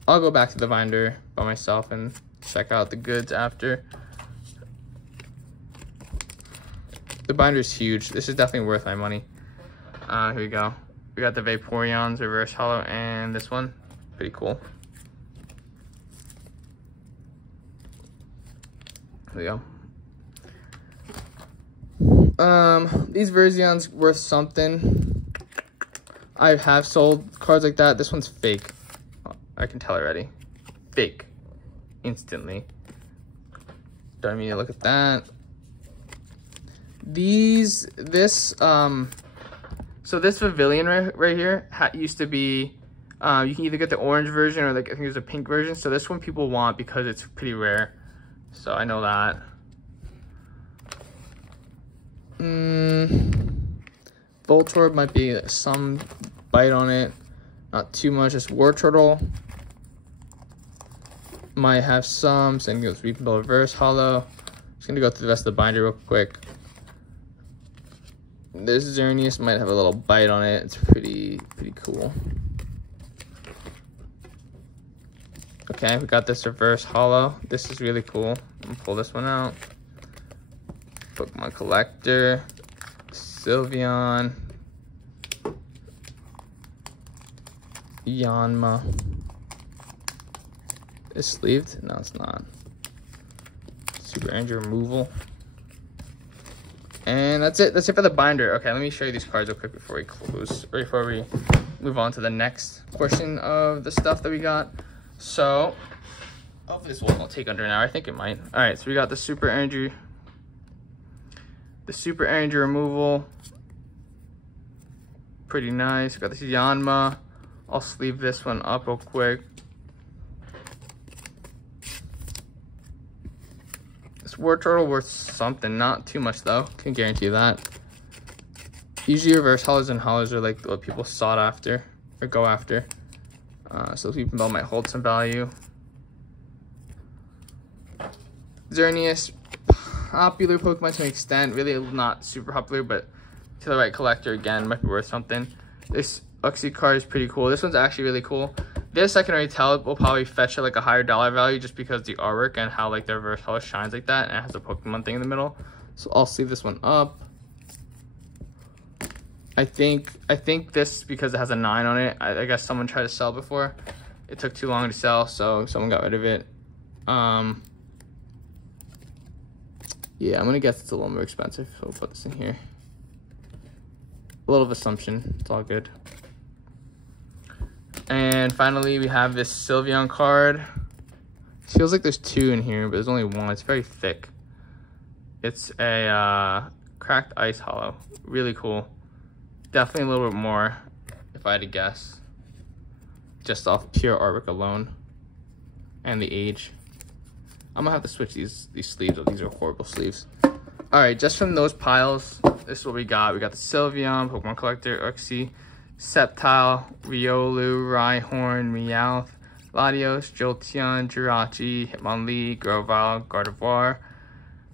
I'll go back to the binder by myself and check out the goods after. The binder is huge. This is definitely worth my money. Here we go. We got the Vaporeon's reverse holo and this one. Pretty cool. There we go. These Verzeon's worth something. I have sold cards like that. This one's fake. I can tell already. Fake. Instantly. Don't mean to look at that. So this Pavilion right here used to be, you can either get the orange version or like I think there's a pink version. So this one people want because it's pretty rare. So I know that. Voltorb might be some bite on it. Not too much. Just Wartortle. Might have some. So I'm going to go Weepinbell reverse holo. Just going to go through the rest of the binder real quick. This Xerneas might have a little bite on it. It's pretty cool. Okay, we got this reverse holo. This is really cool. I'm gonna pull this one out. Pokemon Collector, Sylveon, Yanma. Is sleeved? No, it's not. Super Energy removal. And that's it. That's it for the binder. Okay, let me show you these cards real quick before we close, or before we move on to the next portion of the stuff that we got. So, hopefully this won't take under an hour. I think it might. All right, so we got the Super Energy removal. Pretty nice. We got this Yanma. I'll sleeve this one up real quick. Wartortle worth something, not too much though, can guarantee that. Usually reverse holos and holos are like what people sought after or go after. So Weepinbell might hold some value. Xerneas, popular Pokemon to an extent, really not super popular, but to the right collector again might be worth something. This Uxie card is pretty cool. This one's actually really cool. This I can already tell will probably fetch like a higher dollar value just because the artwork and how like the reverse holo shines like that, and it has a Pokemon thing in the middle. So I'll sleeve this one up. I think this, because it has a 9 on it, I guess someone tried to sell before. It took too long to sell, so someone got rid of it. Yeah, I'm gonna guess it's a little more expensive, so we'll put this in here. A little of assumption, it's all good. And finally, we have this Sylveon card. It feels like there's 2 in here, but there's only 1. It's very thick. It's a cracked ice holo. Really cool. Definitely a little bit more, if I had to guess. Just off pure artwork alone. And the age. I'm gonna have to switch these sleeves. Oh, these are horrible sleeves. Alright, just from those piles, this is what we got. We got the Sylveon, Pokemon Collector, Uxie, Sceptile, Riolu, Rhyhorn, Meowth, Latios, Jolteon, Jirachi, Hitmonlee, Grovyle, Gardevoir,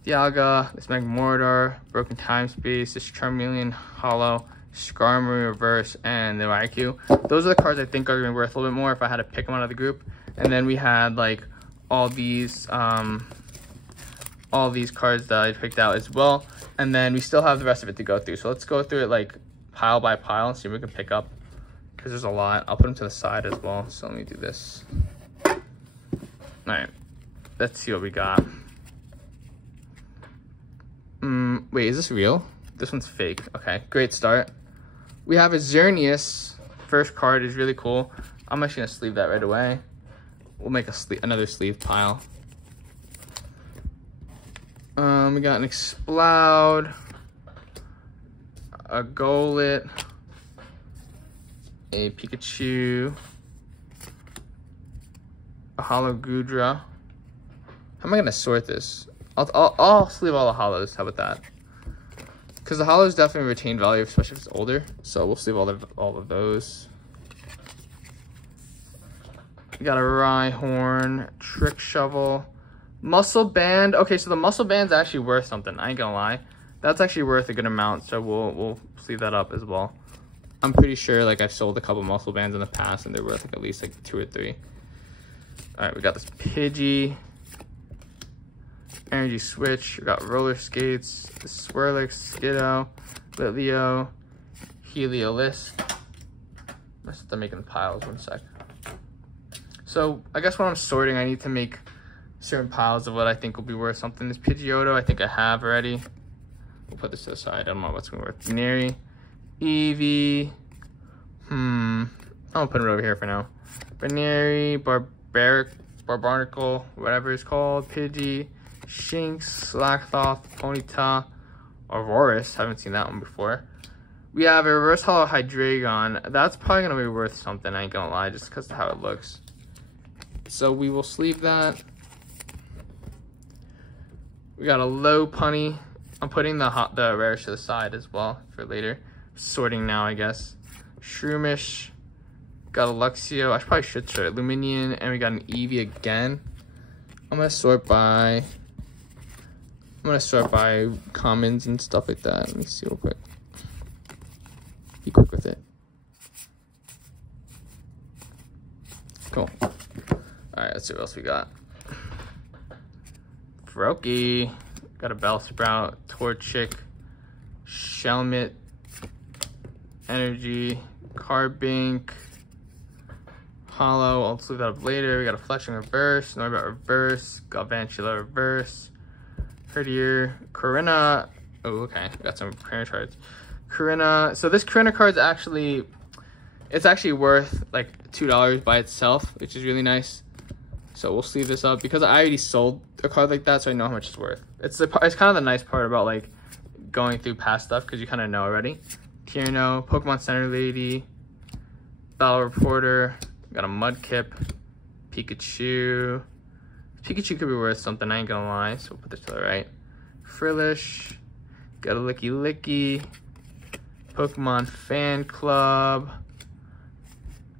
Dialga, this Magmortar, Broken Time Space, this Charmeleon holo, Skarmory reverse, and the Raikou. Those are the cards I think are gonna be worth a little bit more if I had to pick them out of the group. And then we had like all these cards that I picked out as well. And then we still have the rest of it to go through. So let's go through it like pile by pile and see if we can pick up, because there's a lot. I'll put them to the side as well. So let me do this. All right, let's see what we got. Wait, is this real? This one's fake. Okay, great start. We have a Xerneas. First card is really cool. I'm actually gonna sleeve that right away. We'll make another sleeve pile. We got an Exploud, a Golett, a Pikachu, a Holo Gudra. How am I gonna sort this? I'll sleeve all the holos. How about that? Because the holos definitely retain value, especially if it's older. So we'll sleeve all of those. We got a Rhyhorn, Trick Shovel, Muscle Band. Okay, so the Muscle Band's actually worth something. I ain't gonna lie. That's actually worth a good amount, so we'll sleeve that up as well. I'm pretty sure like I've sold a couple Muscle Bands in the past and they're worth like at least like 2 or 3. All right, we got this Pidgey, Energy Switch. We got Roller Skates, Swirlix, Skiddo, Litleo, Heliolisk. Let's start making piles, 1 sec. So I guess when I'm sorting, I need to make certain piles of what I think will be worth something. This Pidgeotto, I think I have already. We'll put this to the side. I don't know what's gonna be worth. Neri, Eevee. I'm gonna put it over here for now. Baneri, Barbarnacle, whatever it's called. Pidgey, Shinx, Slackthorn, Ponyta, Aurorus. Haven't seen that one before. We have a Reverse Hollow Hydreigon. That's probably gonna be worth something, I ain't gonna lie, just because of how it looks. So we will sleeve that. We got a Lopunny. I'm putting the rares to the side as well for later. Sorting now, I guess. Shroomish. Got a Luxio. I probably should sort Luminion. And we got an Eevee again. I'm gonna sort by commons and stuff like that. Let me see real quick. Be quick with it. Cool. Alright, let's see what else we got. Froakie. Got a Bellsprout, Torchic, Shelmet, Energy, Carbink, Hollow. I'll leave that up later. We got a Fletchling Reverse, Norbert Reverse, Galvantula Reverse, Herdier, Corina. Oh, okay. Got some Corina cards. Corina. So this Corina card's actually, it's actually worth like $2 by itself, which is really nice. So we'll sleeve this up because I already sold a card like that, so I know how much it's worth. It's kind of the nice part about like going through past stuff because you kind of know already. Tierno, Pokemon Center Lady, Battle Reporter, got a Mudkip, Pikachu. Pikachu could be worth something, I ain't gonna lie, so we'll put this to the right. Frillish, got a Licky, Pokemon Fan Club,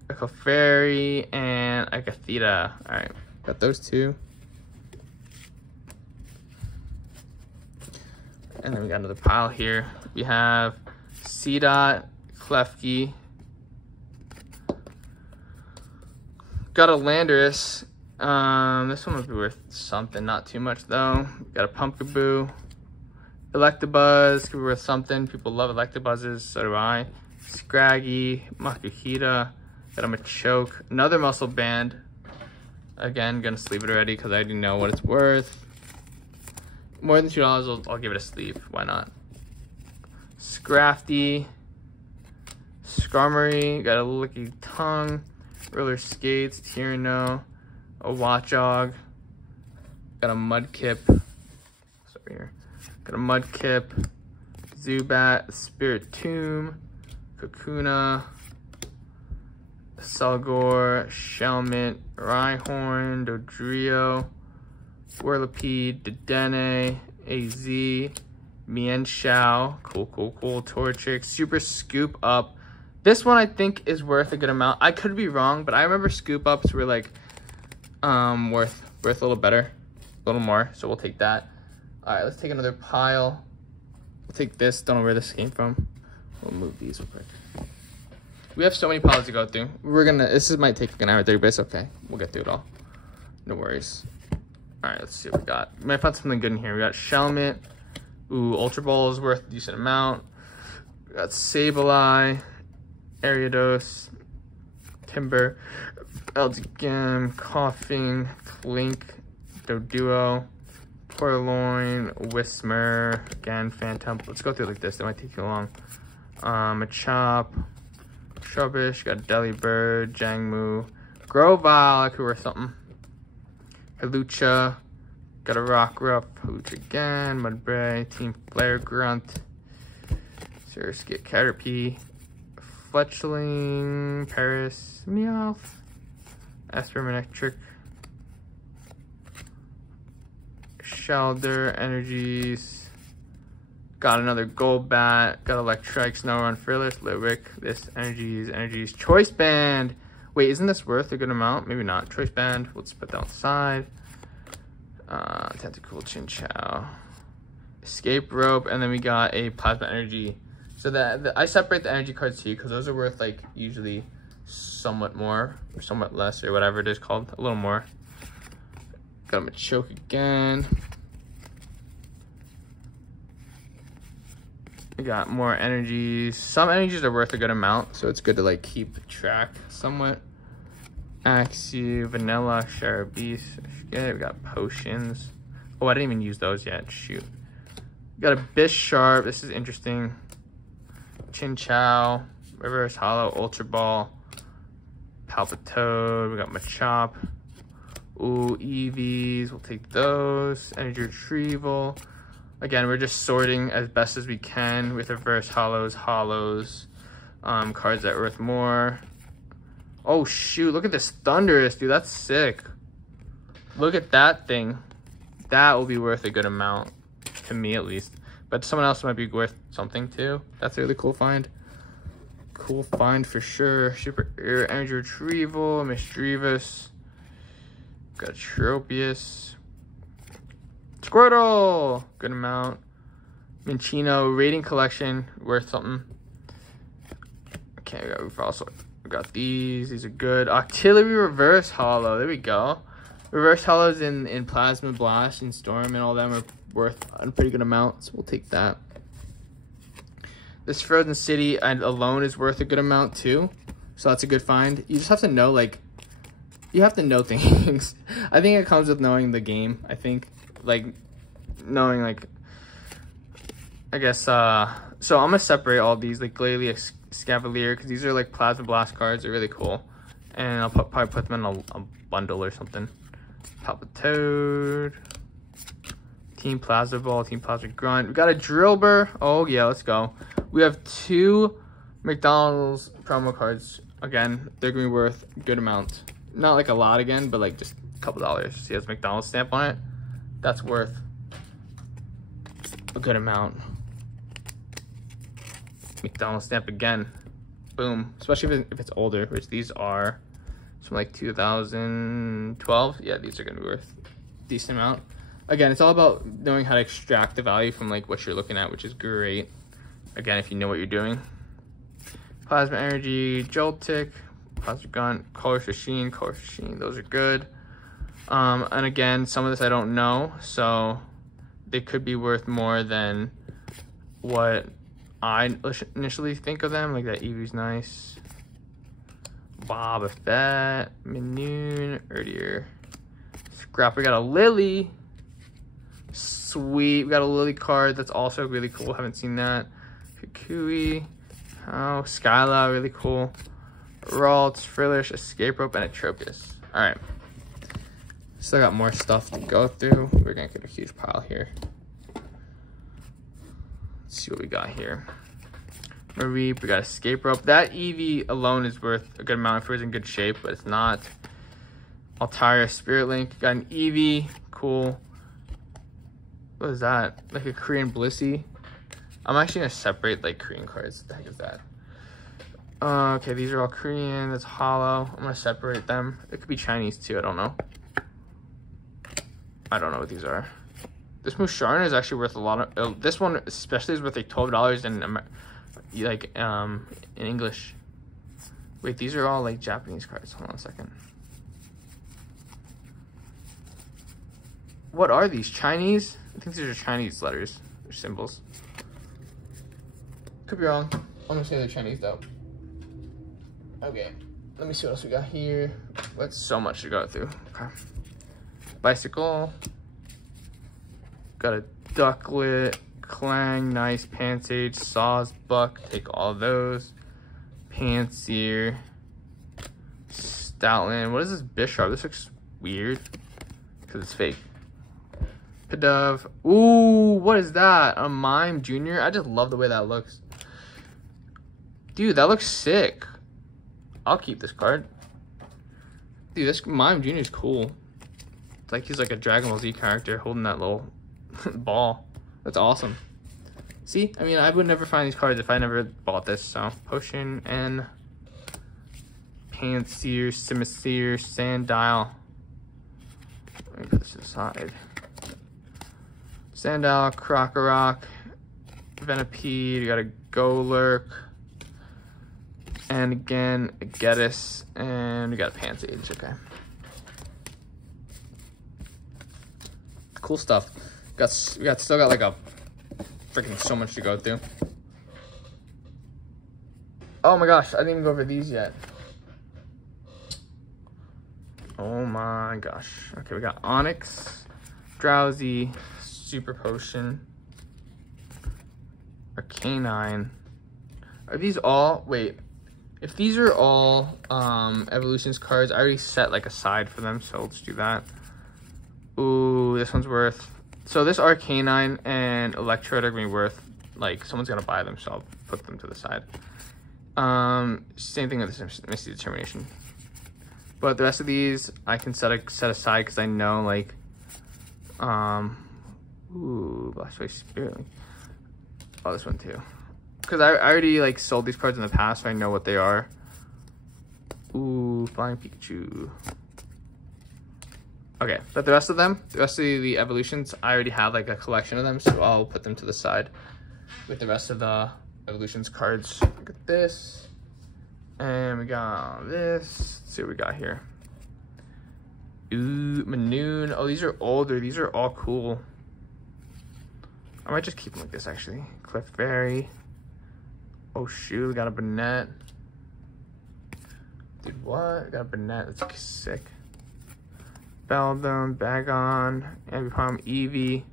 a Clefairy, and a Gothita. Alright, got those two. And then we got another pile here. We have C-Dot, Klefki. Got a Landorus. This one would be worth something, not too much though. Got a Pumpkaboo. Electabuzz could be worth something. People love Electabuzzes, so do I. Scraggy, Makuhita. Got a Machoke. Another Muscle Band. Again, gonna sleeve it already because I already know what it's worth. More than $2, I'll give it a sleeve. Why not? Scrafty, Skarmory, got a Licky Tongue, Roller Skates, Tierno, a Watchog, got a Mudkip. Sorry here. Got a Mudkip, Zubat, Spiritomb, Kakuna, Salgor, Shelmet, Rhyhorn, Dodrio, Whirlipede, Dedenne, AZ, Mienshao, cool, Torchic, Super Scoop Up. This one I think is worth a good amount. I could be wrong, but I remember Scoop Ups were like worth a little better, a little more. So we'll take that. All right, let's take another pile. We'll take this. Don't know where this came from. We'll move these real quick. We have so many piles to go through. This might take an hour 30, but it's okay. We'll get through it all. No worries. All right, let's see what we got. We might find something good in here. We got Shelmet. Ooh, Ultra Ball is worth a decent amount. We got Sableye, Ariados, Timber, Eldigam, Coughing, Clink, Doduo, Purloin, Whismur, again, Phantom. Let's go through like this. That might take too long. Machop, Shrubbish, got Delibird, Jangmu, Grovyle, that could worth something. Halucha, got a Rockruff, Halucha again, Mudbray, Team Flare Grunt, Surskit, Caterpie, Fletchling, Paris, Meowth, Aspermanectric, Shelder, Energies, got another Golbat, got Electrike, Snorunt, Frillis, Lyric, this Energies, Choice Band. Wait, isn't this worth a good amount? Maybe not. Choice Band, let's put that on the side. Tentacool, Chinchou, Escape Rope, and then we got a Plasma Energy. So I separate the energy cards here because those are worth like usually somewhat more or somewhat less or whatever it is called, a little more. Got a Machoke again. We got more energies. Some energies are worth a good amount, so it's good to like keep track somewhat. Axew, Vanilla, Sharabeast. We got potions. Oh, I didn't even use those yet. Shoot. We got a Bisharp. This is interesting. Chinchou, Reverse Hollow, Ultra Ball, Palpitoad. We got Machop. Ooh, EVs. We'll take those. Energy Retrieval. Again, we're just sorting as best as we can with reverse hollows, cards that are worth more. Oh shoot, look at this Thundurus, dude, that's sick. Look at that thing. That will be worth a good amount, to me at least. But someone else might be worth something too. That's a really cool find. Cool find for sure. Super Energy Retrieval, Misdreavus. Got Tropius. Squirtle, good amount. Minccino, Rating Collection, worth something. Okay, we got these are good. Octillery Reverse Hollow, there we go. Reverse Hollows in Plasma Blast and Storm and all them are worth a pretty good amount, so we'll take that. This Frozen City alone is worth a good amount too, so that's a good find. You just have to know, like, you have to know things. I think it comes with knowing the game, I think. Like, knowing, like, I guess, so I'm gonna separate all these, like, Glalie, Scavalier, because these are, like, Plasma Blast cards. They're really cool. And I'll probably put them in a bundle or something. Palpitoad. Team Plasma Ball, Team Plasma Grunt. We got a Drillbur. Oh, yeah, let's go. We have 2 McDonald's promo cards. Again, they're gonna be worth a good amount. Not, like, a lot again, but, like, just a couple dollars. See, it has McDonald's stamp on it. That's worth a good amount. McDonald's stamp again. Boom. Especially if it's older, which these are from like 2012. Yeah, these are gonna be worth a decent amount. Again, it's all about knowing how to extract the value from like what you're looking at, which is great. Again, if you know what you're doing. Plasma Energy, Joltik, Plasma Gun, Color Machine, those are good. And again, some of this I don't know, so they could be worth more than what I initially think of them. Like that Eevee's nice. Boba Fett, Minoon, Erdier. Scrap, we got a Lily. Sweet, we got a Lily card that's also really cool. Haven't seen that. Kukui. Oh, Skyla, really cool. Ralts, Frillish, Escape Rope, and a Tropius. Alright. Still got more stuff to go through. We're gonna get a huge pile here. Let's see what we got here. Mareep, we got Escape Rope. That Eevee alone is worth a good amount if it was in good shape, but it's not. Altaria, Spirit Link, got an Eevee, cool. What is that? Like a Korean Blissey? I'm actually gonna separate like Korean cards. What the heck is that? Okay, these are all Korean. That's hollow. I'm gonna separate them. It could be Chinese too. I don't know. I don't know what these are. This Musharna is actually worth a lot of. This one especially is worth like $12 in English. Wait, these are all like Japanese cards. Hold on a second. What are these? Chinese? I think these are Chinese letters or symbols. Could be wrong. I'm gonna say they're Chinese though. Okay, let me see what else we got here. That's so much to go through. Okay. Bicycle. Got a Ducklet, Clang, nice, Pansage, Saws, Buck, take all those. Panseer, Stoutland. What is this Bisharp? This looks weird because it's fake. Pidove. Ooh, what is that? A Mime Junior? I just love the way that looks. Dude, that looks sick. I'll keep this card. Dude, this Mime Junior is cool. It's like he's like a Dragon Ball Z character holding that little ball. That's awesome. See, I mean, I would never find these cards if I never bought this. So, Potion and Panseer, Simiseer, Sandile. Let me put this aside. Sandile, Krokorok, Venipede, you got a Golurk, and again, a Getis, and we got a Pansage, okay. Cool stuff. We still got like a freaking so much to go through. Oh my gosh, I didn't even go over these yet. Oh my gosh. Okay, we got Onyx, Drowsy, Super Potion, Arcanine. Are these all, wait, if these are all Evolutions cards, I already set like a side for them, so let's do that. Ooh, this one's worth, so this Arcanine and Electrode are gonna be worth, like, someone's gonna buy them, so I'll put them to the side. Same thing with this Misty Determination. But the rest of these, I can set aside because I know, like, ooh, Blastoise Spirit Link. Oh, this one too. Because I already, like, sold these cards in the past, so I know what they are. Ooh, Flying Pikachu. Okay, but the rest of them, the rest of the Evolutions, I already have, like, a collection of them, so I'll put them to the side with the rest of the Evolutions cards. Look at this. And we got this. Let's see what we got here. Ooh, Manoon. Oh, these are older. These are all cool. I might just keep them like this, actually. Clefairy. Oh, shoot. We got a Banette. Dude, what? We got a Banette. That's sick. Beldum, Bagon, Ambipom, Eevee,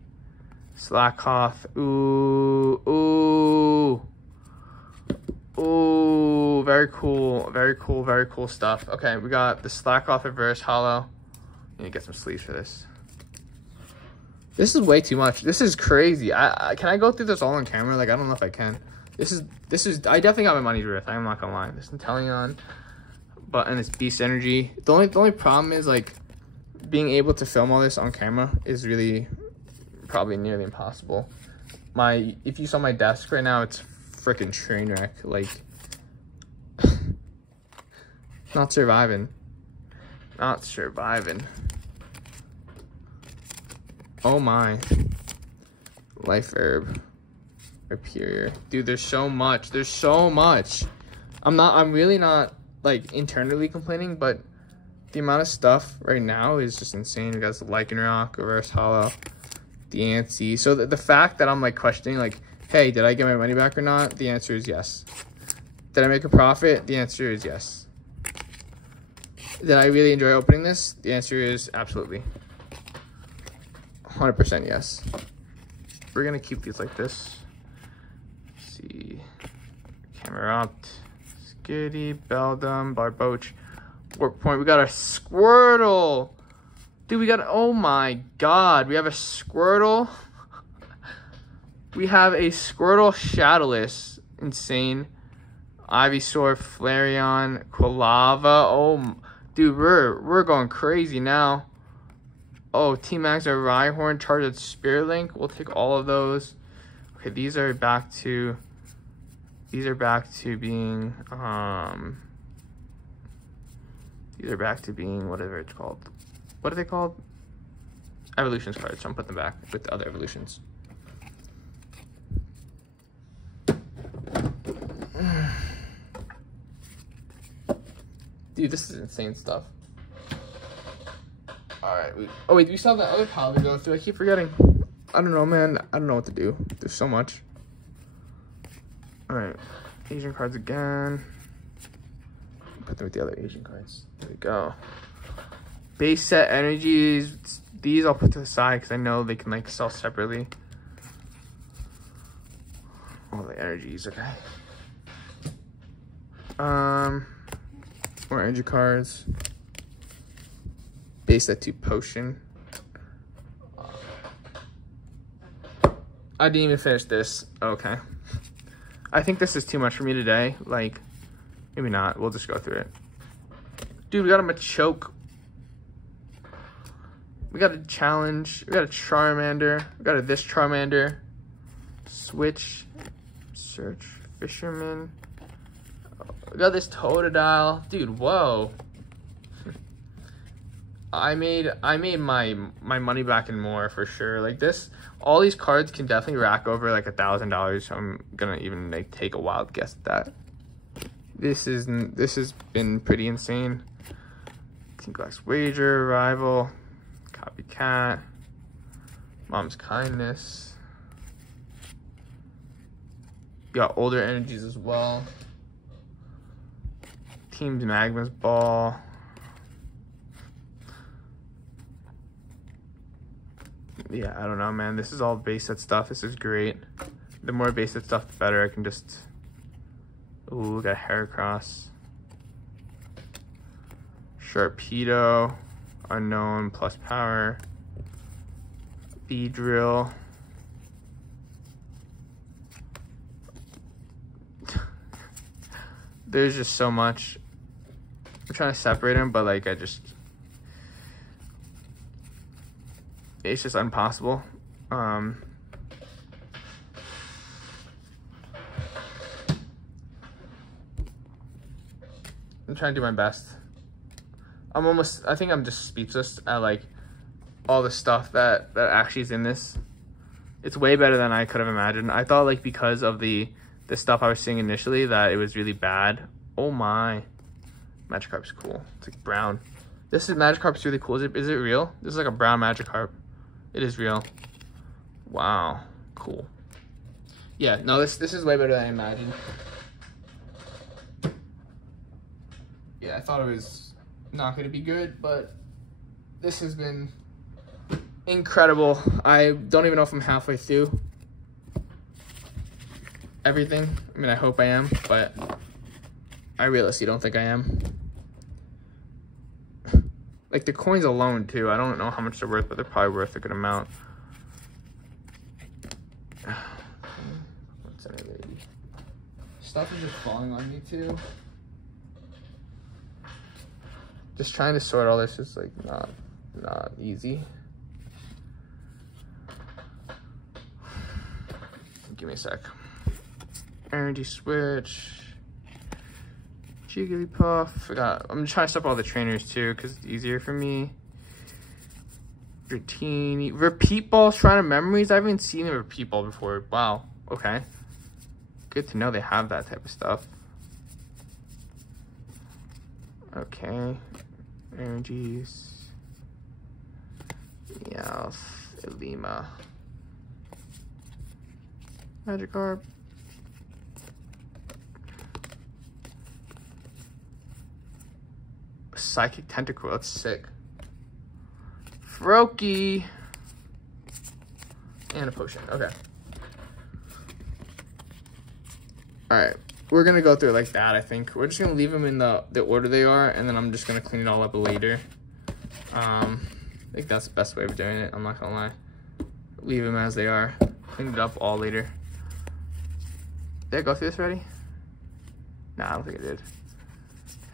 Slackoth. Ooh, ooh. Ooh, very cool, very cool, very cool stuff. Okay, we got the Slackoth Reverse Hollow. I need to get some sleeves for this. This is way too much. This is crazy. Can I go through this all on camera? Like, I don't know if I can. This is, I definitely got my money's worth. I'm not gonna lie. This Inteleon, but, and this Beast Energy. The only problem is, like, being able to film all this on camera is really probably nearly impossible. If you saw my desk right now, it's freaking train wreck. Like, not surviving. Not surviving. Oh my. Life Herb. Rhyperior. Dude, there's so much. There's so much. I'm really not, like, internally complaining, but the amount of stuff right now is just insane. We got the Lycanroc, Reverse Hollow, the Diancie. So the fact that I'm, like, questioning, like, hey, did I get my money back or not? The answer is yes. Did I make a profit? The answer is yes. Did I really enjoy opening this? The answer is absolutely. 100% yes. We're gonna keep these like this. Let's see. Camerupt, Skitty, Beldum, Barboach. Work Point. We got a Squirtle. Dude, we got, oh my god. We have a Squirtle. We have a Squirtle Shadowless. Insane. Ivysaur, Flareon, Quilava. Oh, dude, we're going crazy now. Oh, T-Max, a Rhyhorn, Charizard, Spirit Link. We'll take all of those. Okay, these are back to being, these are back to being whatever it's called. What are they called? Evolutions cards. So I'm putting them back with the other Evolutions. Dude, this is insane stuff. Alright, oh wait, we still have that other pile to go through. I keep forgetting. I don't know, man. I don't know what to do. There's so much. Alright, Asian cards again. Put them with the other Asian cards. There we go. Base set energies. These I'll put to the side because I know they can, like, sell separately. All the energies, okay. More energy cards. Base set 2 potion. I didn't even finish this. Okay. I think this is too much for me today. Like, maybe not. We'll just go through it. Dude, we got a Machoke. We got a Challenge. We got a Charmander. We got a this Charmander. Switch. Search. Fisherman. We got this Totodile. Dude, whoa. I made my money back and more for sure. Like, this, all these cards can definitely rack over like $1,000. So I'm gonna even, like, take a wild guess at that. This has been pretty insane. Team Glass Wager, Rival, Copycat, Mom's Kindness. We got older energies as well. Teams Magma's ball. Yeah, I don't know, man. This is all base set stuff. This is great. The more base set stuff, the better. I can just... Ooh, got Heracross. Sharpedo. Unknown plus power. Beedrill. There's just so much. I'm trying to separate them, but like it's just impossible. I'm trying to do my best. I think I'm just speechless at like all the stuff that actually is in this. It's way better than I could have imagined. I thought like because of the stuff I was seeing initially that it was really bad. Oh my. Magikarp's cool. It's like brown. This is Magikarp's really cool. Is it real? This is like a brown Magikarp. It is real. Wow. Cool. Yeah, no, this is way better than I imagined. Yeah, I thought it was not going to be good, but this has been incredible. I don't even know if I'm halfway through everything. I mean, I hope I am, but I realistically don't think I am. Like the coins alone too, I don't know how much they're worth, but they're probably worth a good amount. What's anyway? Stuff is just falling on me too. Just trying to sort all this is like not easy. Give me a sec. Energy switch. Jigglypuff. Forgot. I'm trying to stop all the trainers too because it's easier for me. Dratini. Repeat Ball, Shrine of Memories. I haven't seen a Repeat Ball before. Wow. Okay. Good to know they have that type of stuff. Okay. Energies. Meowth. Elima. Magikarp. Psychic Tentacle, that's sick. Froakie. And a potion, okay. Alright, we're gonna go through it like that, I think. We're just gonna leave them in the order they are, and then I'm just gonna clean it all up later. I think that's the best way of doing it, I'm not gonna lie. Leave them as they are. Clean it up all later. Did I go through this already? Nah, I don't think I did.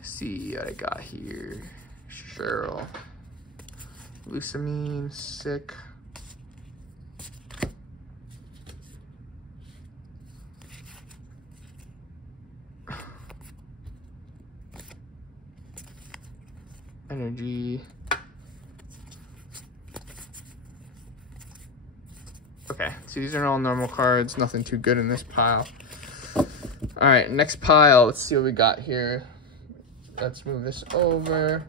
See what I got here. Cheryl. Lusamine, sick. Energy. Okay, so these are all normal cards. Nothing too good in this pile. All right, next pile. Let's see what we got here. Let's move this over.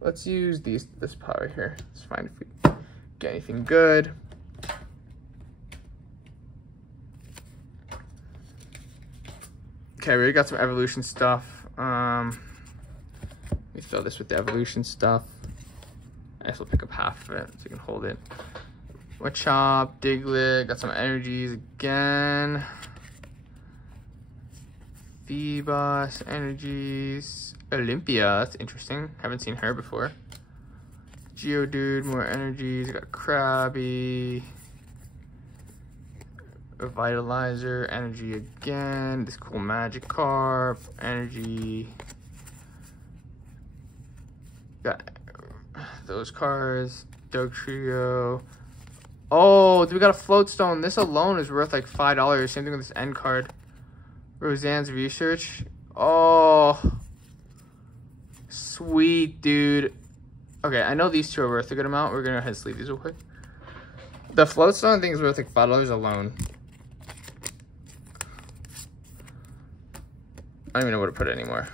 Let's use this pile right here. Let's find if we get anything good. Okay, we already got some evolution stuff. Let me fill this with the evolution stuff. I guess we'll pick up half of it so you can hold it. Machop, Diglett, got some energies again. Feebas, energies. Olympia, that's interesting. Haven't seen her before. Geodude, more energies. Got Krabby. Revitalizer, energy again. This cool Magikarp, energy. Got those cards. Dugtrio. Oh, we got a Floatstone. This alone is worth like $5. Same thing with this end card. Roseanne's Research. Oh, sweet, dude. Okay, I know these two are worth a good amount. We're gonna go ahead and sleeve these real quick. The Floatstone thing is worth like $5 alone. I don't even know where to put it anymore.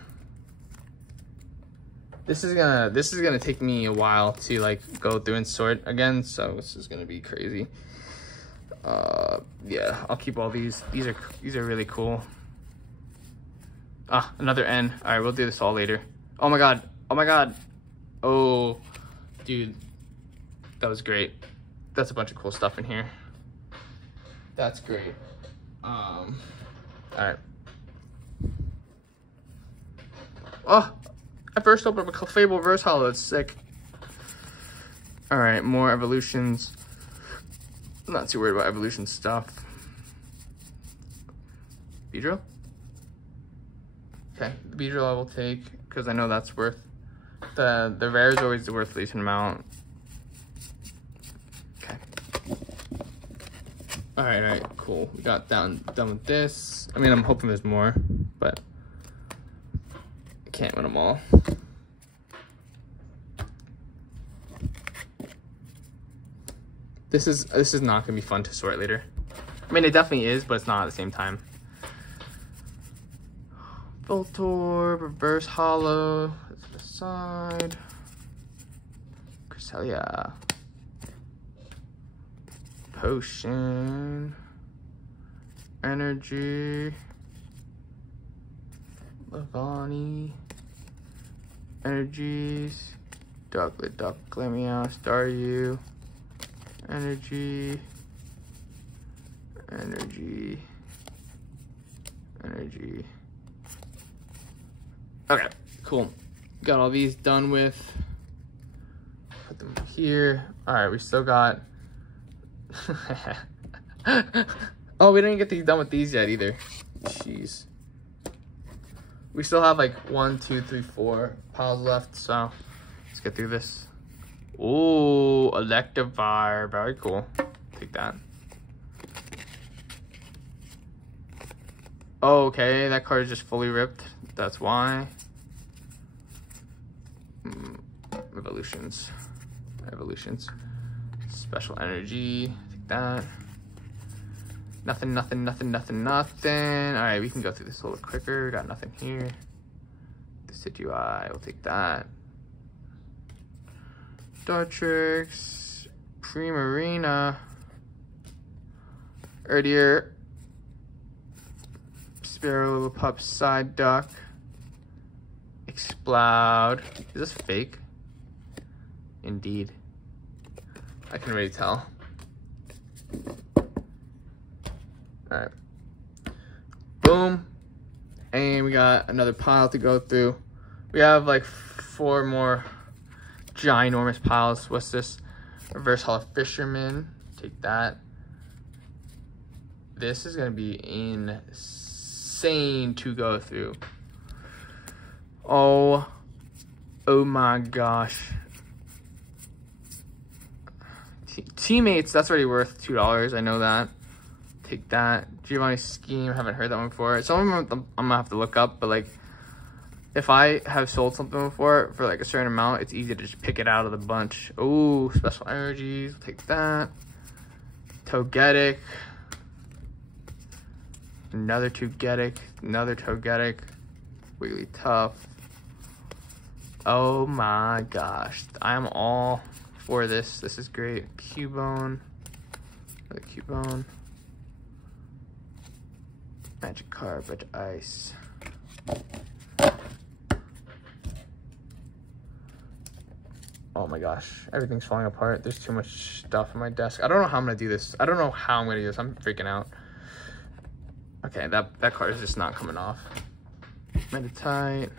This is gonna take me a while to like go through and sort again, so this is gonna be crazy. Yeah, I'll keep all these. These are really cool. Ah, another N. All right, we'll do this all later. Oh my God. Oh my God. Oh, dude, that was great. That's a bunch of cool stuff in here. That's great. All right. Oh, I first opened up a Fable Reverse Hollow. That's sick. All right, more evolutions. I'm not too worried about evolution stuff. Beedrill? Okay, the Beedrill I will take because I know that's worth the rare is always worth a decent amount. Okay. All right, cool. We got done with this. I mean, I'm hoping there's more, but I can't win them all. This is not gonna be fun to sort later. I mean, it definitely is, but it's not at the same time. Voltorb, Reverse Hollow, to the side. Cresselia. Potion. Energy. Lavani. Energies. Ducklet, Meow, Staryu. Energy. Okay, cool. Got all these done with. Put them here. All right, we still got. Oh, we didn't get these done with these yet either. Jeez. We still have like 1, 2, 3, 4 piles left, so let's get through this. Ooh, Electivire, very cool. Take that. Oh, okay, that card is just fully ripped. That's why. Evolutions. Special energy. Take that. Nothing. All right, we can go through this a little quicker. Got nothing here. Decidueye, we'll take that. Dartrix, Primarina, Erdier, Sparrowpup, Psyduck, Explode. Is this fake? Indeed. I can already tell. Alright. Boom. And we got another pile to go through. We have like 4 more ginormous piles. What's this? Reverse Hollow Fisherman. Take that. This is gonna be insane to go through. Oh my gosh. Teammates, that's already worth $2. I know that. Take that. Giovanni Scheme, haven't heard that one before. Some of them I'm gonna have to look up, but like if I have sold something before for like a certain amount, it's easy to just pick it out of the bunch. Oh, special energies, take that. Togetic. Another Togetic. Wigglytuff. Oh my gosh. I'm all for this. This is great. Cubone. Another Cubone. Magikarp, Red Ice. Oh my gosh, everything's falling apart. There's too much stuff on my desk. I don't know how I'm gonna do this. I'm freaking out. Okay, that card is just not coming off. Meditite.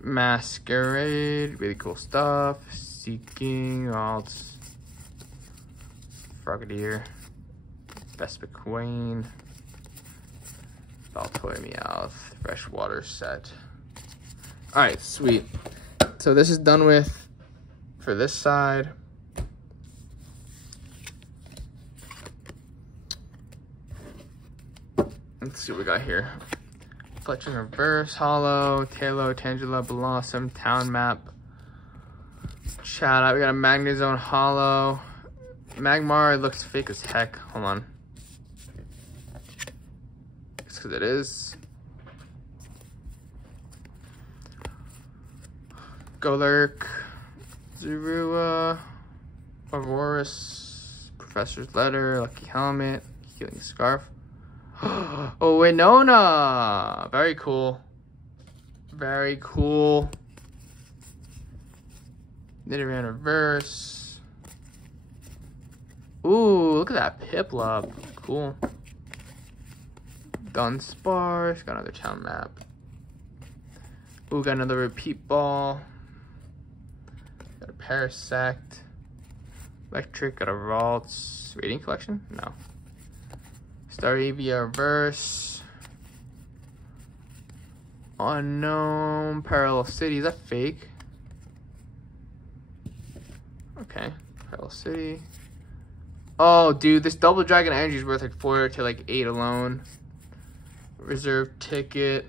Masquerade, really cool stuff. Seeking, Alts. Frogadier. Vespiquen. Baltoy, Meowth. Freshwater set. Alright, sweet. So this is done with for this side. Let's see what we got here. Fletching Reverse Hollow, Tailo, Tangela, Blossom, Town Map, Chatot. We got a Magnezone Hollow. Magmar looks fake as heck. Hold on. It's because it is. Golurk, Zorua, Aurorus, Professor's Letter, Lucky Helmet, Healing Scarf. Oh, Winona. Very cool. Very cool. Nidoran reverse. Ooh, look at that Piplup. Cool. Dunsparce. Got another town map. Ooh, got another repeat ball. Got a Parasect. Electric. Got a Ralts. Rating collection? No. Staravia reverse. Unknown. Parallel City. Is that fake? Okay. Parallel City. Oh, dude, this Double Dragon Energy is worth like 4 to like 8 alone. Reserve ticket.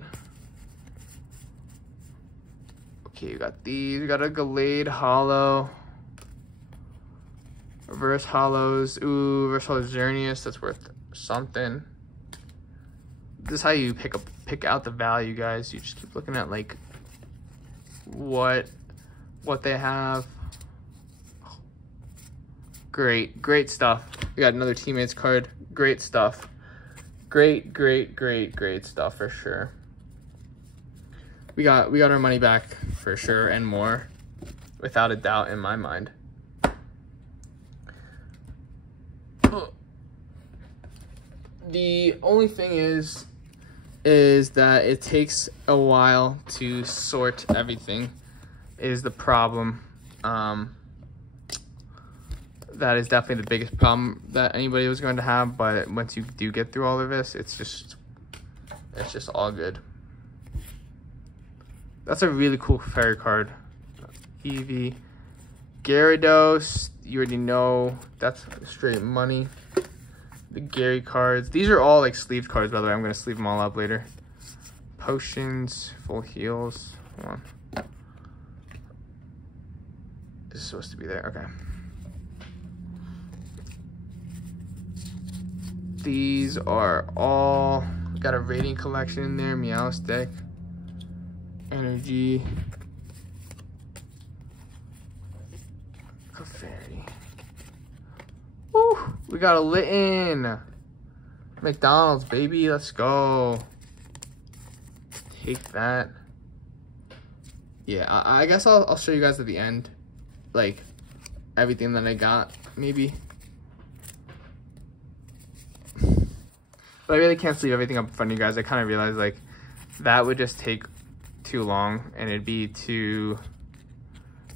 Okay, we got these. We got a Gallade Hollow. Reverse Hollows. Ooh, Reverse Hollow Xerneas. That's worth something. This is how you pick out the value, guys. You just keep looking at like what they have. Great stuff. We got another Teammates card. Great stuff. Great stuff for sure. We got our money back for sure and more, without a doubt in my mind. The only thing is that it takes a while to sort everything, is the problem. That is definitely the biggest problem that anybody was going to have, but once you do get through all of this, it's just all good. That's a really cool fairy card. Eevee. Gyarados, you already know, that's straight money. The Gary cards. These are all like sleeved cards, by the way. I'm going to sleeve them all up later. Potions, full heals. Hold on. This is supposed to be there. Okay. These are all, got a rating collection in there. Meowstic, Energy, Clefairy. Woo! We got a Litten. McDonald's, baby. Let's go. Take that. Yeah, I guess I'll show you guys at the end, like, everything that I got, maybe. But I really can't sleeve everything up in front of you guys. I kind of realized, like, that would just take too long, and it'd be too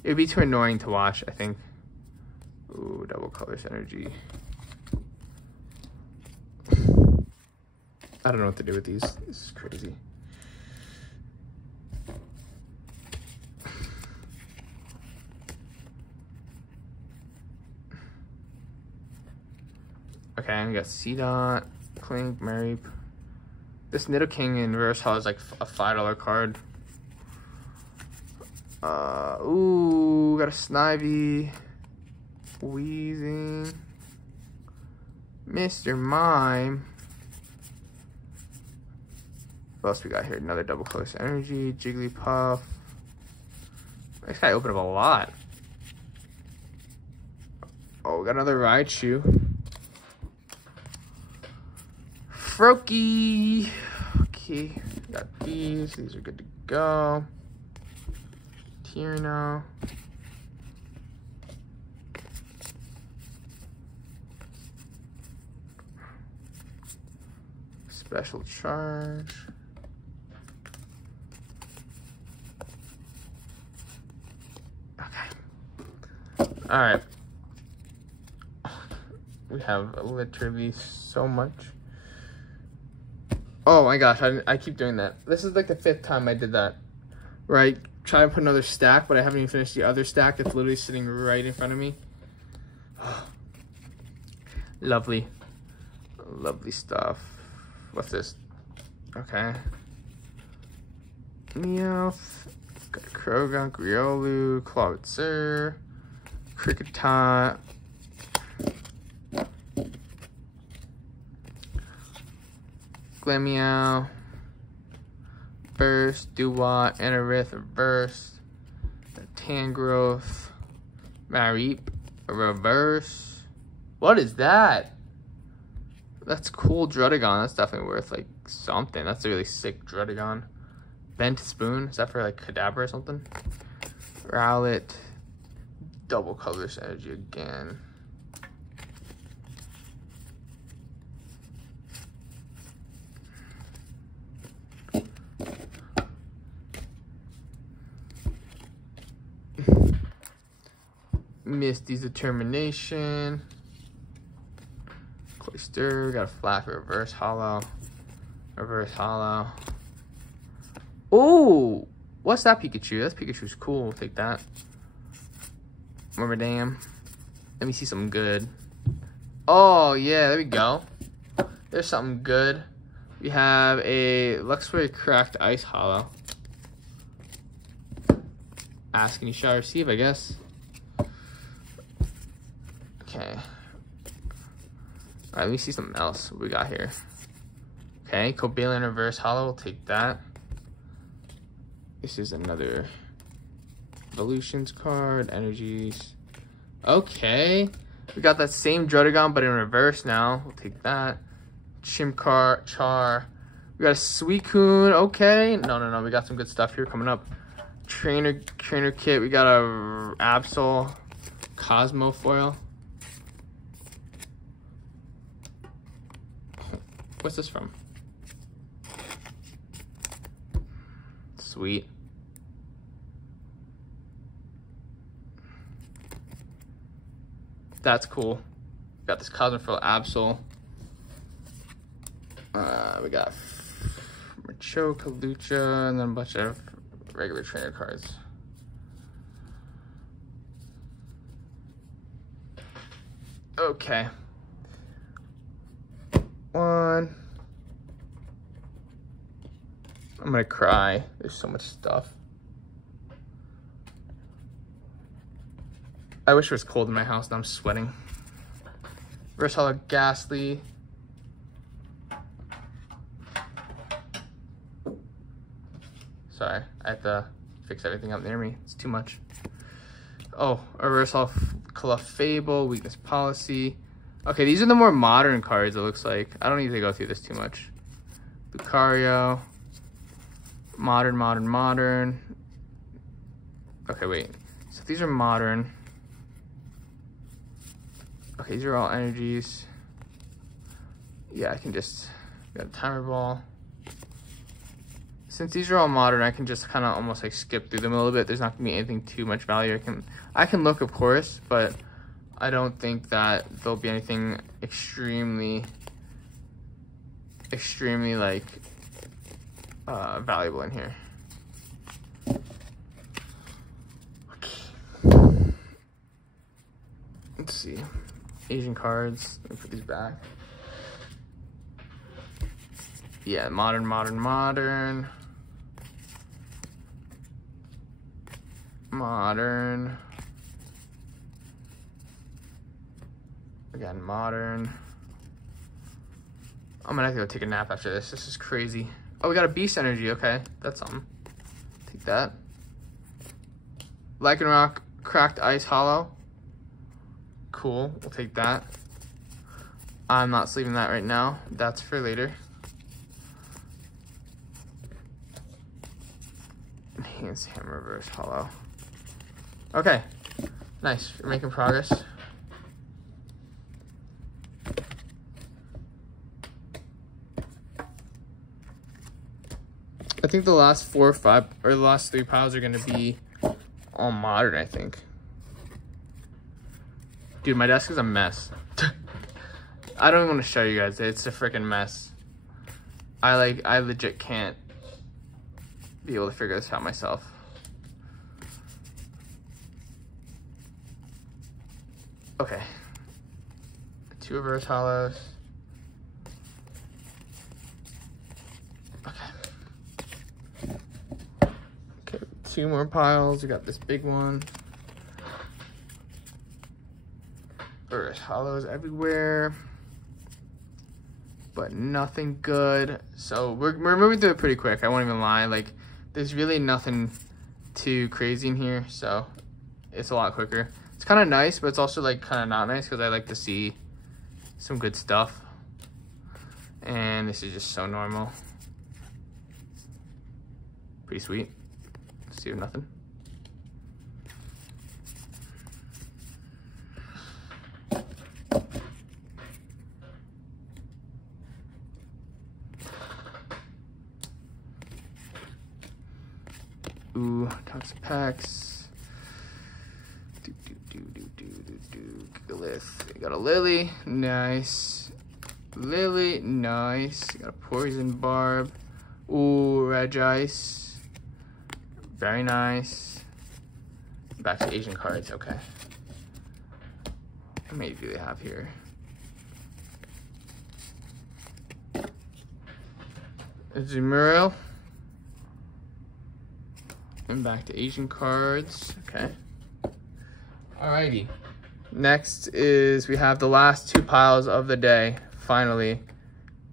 annoying to watch, I think. Ooh, Double Colors Energy. I don't know what to do with these. This is crazy. Okay, we got Seedot, Clink, Mareep. This Nidoking in Reverse Hollow is like a $5 card. Ooh, got a Snivy, Weezing, Mr. Mime. What else we got here? Another Double Colors Energy, Jigglypuff. This guy opened up a lot. Oh, we got another Raichu. Froakie. Okay, got these. These are good to go. Tierno. Special charge. Okay. All right. We have literally so much. Oh my gosh, I keep doing that. This is like the 5th time I did that. Right? Try to put another stack, but I haven't even finished the other stack. It's literally sitting right in front of me. Lovely. Lovely stuff. What's this? Okay. Meowth. Got Krogan, Griolu, Clawitzer, Kricketot. Glameow, Burst, Duat, Anorith, Reverse, Tangrowth, Mareep, Reverse. What is that? That's cool, Druddigon. That's definitely worth like something. That's a really sick Druddigon. Bent Spoon, is that for like Kadabra or something? Rowlet, double colorless energy again. Misty's Determination. Cloyster, got a Flap, reverse hollow. Reverse hollow. Oh, what's that Pikachu? That Pikachu's cool. We'll take that. Wormadam. Let me see something good. Oh, yeah, there we go. There's something good. We have a Luxray Cracked Ice Hollow. Ask and you shall receive, I guess. Okay. Alright, let me see something else. What we got here? Okay, Cobalion Reverse Hollow. We'll take that. This is another Evolutions card. Energies. Okay. We got that same Druddigon, but in reverse now. We'll take that. Chimchar, Char. We got a Suicune. Okay. No. We got some good stuff here coming up. Trainer kit. We got a Absol Cosmo foil. What's this from? Sweet. That's cool. Got this Cosmofoil Absol. We got Machoke, Kalucha, and then a bunch of regular trainer cards. Okay. One. I'm gonna cry. There's so much stuff. I wish it was cold in my house and I'm sweating. Reverse Hollow Ghastly. Sorry, I have to fix everything up near me. It's too much. Oh, a Reverse Hollow Clefable, Weakness Policy. Okay, these are the more modern cards, it looks like. I don't need to go through this too much. Lucario. Modern. Okay, wait. So these are modern. Okay, these are all energies. Yeah, I can just, got a Timer Ball. Since these are all modern, I can just kind of almost like skip through them a little bit. There's not gonna be anything too much value. I can look, of course, but I don't think that there'll be anything extremely like valuable in here. Okay. Let's see. Asian cards. Let me put these back. Yeah, modern. Again, modern. I'm gonna have to go take a nap after this. This is crazy. Oh, we got a Beast Energy. Okay, that's something. Take that. Lycanroc Cracked Ice Hollow. Cool, we'll take that. I'm not sleeving that right now. That's for later. Enhanced Hammer Reverse Hollow. Okay, nice. We're making progress. I think the last 4 or 5, or the last 3 piles are gonna be all modern, I think. Dude, my desk is a mess. I don't even want to show you guys. It's a freaking mess. I legit can't be able to figure this out myself. Okay. 2 reverse hollows. Okay, 2 more piles. We got this big one. Reverse hollows everywhere, but nothing good. So we're moving through it pretty quick. I won't even lie. Like, there's really nothing too crazy in here, so it's a lot quicker. It's kind of nice, but it's also like kind of not nice because I like to see some good stuff. And this is just so normal. Pretty sweet. See if nothing. Ooh, toxic packs. Gigalith. Got a Lily, nice. Lily, nice. Got a Poison Barb. Ooh, Regice. Very nice. Back to Asian cards, okay. How many do they have here? Azumarill. And back to Asian cards, okay. Alrighty. Next is we have the last two piles of the day, finally.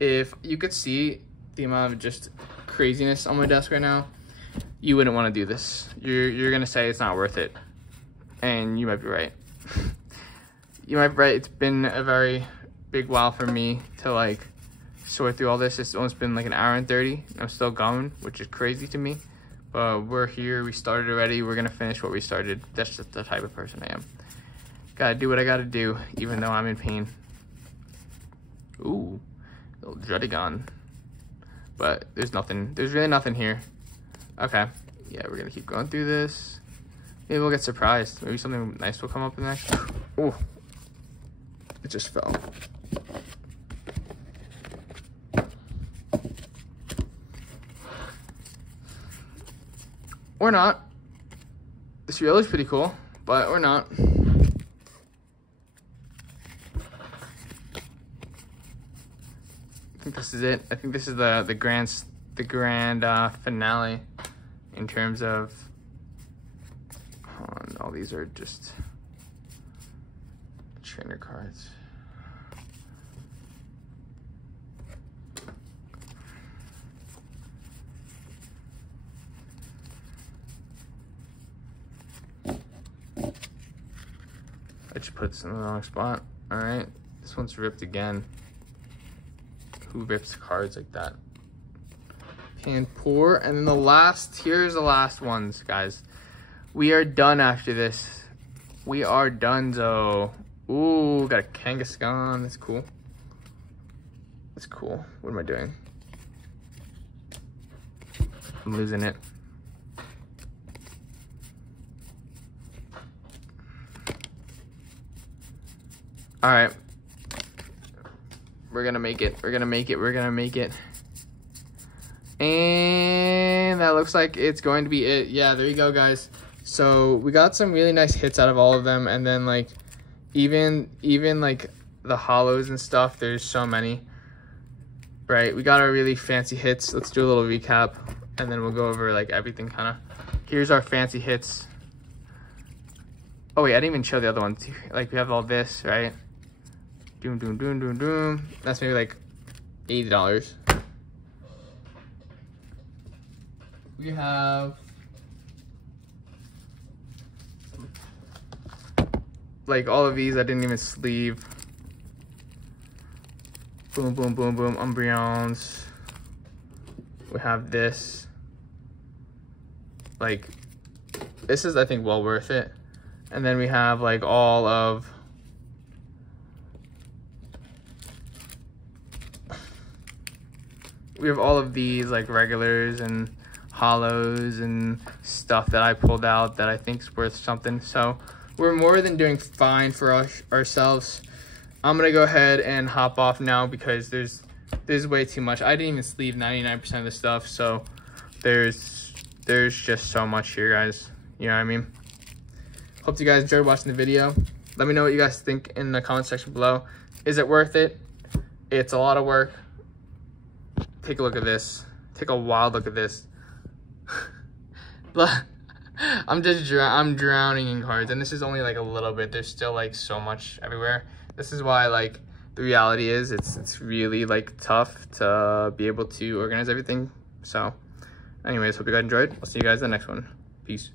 If you could see the amount of just craziness on my desk right now, you wouldn't want to do this. You're gonna say it's not worth it. And you might be right. You might be right. It's been a very big while for me to like sort through all this. It's almost been like an hour and 30. I'm still going, which is crazy to me. But we're here, we started already. We're gonna finish what we started. That's just the type of person I am. Gotta do what I gotta do, even though I'm in pain. Ooh, little Druddigon. But there's really nothing here. Okay, yeah, we're gonna keep going through this. Maybe we'll get surprised. Maybe something nice will come up in the next. Ooh, it just fell. Or not. This reel is pretty cool, but or not. I think this is it. I think this is the grand finale in terms of. All these are just trainer cards. I just put this in the wrong spot. All right, this one's ripped again. Who rips cards like that? Panpour, and then the last, here's the last ones, guys. We are done after this. We are done, so. Ooh, got a Kangaskhan, that's cool. That's cool. What am I doing? I'm losing it. All right. We're gonna make it. We're gonna make it. We're gonna make it. And that looks like it's going to be it. Yeah, there you go, guys. So we got some really nice hits out of all of them. And then like, even like the hollows and stuff, there's so many, right? We got our really fancy hits. Let's do a little recap and then we'll go over like everything kind of. Here's our fancy hits. Oh wait, I didn't even show the other ones. Like we have all this, right? Doom, doom, doom, doom, doom. That's maybe like $80. We have like all of these I didn't even sleeve. Boom, boom, boom, boom, Umbreons. We have this. Like, this is, I think, well worth it. And then we have like all of these like regulars and hollows and stuff that I pulled out that I think is worth something. So we're more than doing fine for ourselves. I'm gonna go ahead and hop off now because there's way too much. I didn't even sleeve 99% of the stuff, so there's just so much here, guys. You know what I mean? Hope you guys enjoyed watching the video. Let me know what you guys think in the comment section below. Is it worth it? It's a lot of work. Take a look at this. Take a wild look at this. I'm drowning in cards, and this is only like a little bit. There's still like so much everywhere. This is why like the reality is it's really like tough to be able to organize everything. So anyways, hope you guys enjoyed. I'll see you guys in the next one. Peace.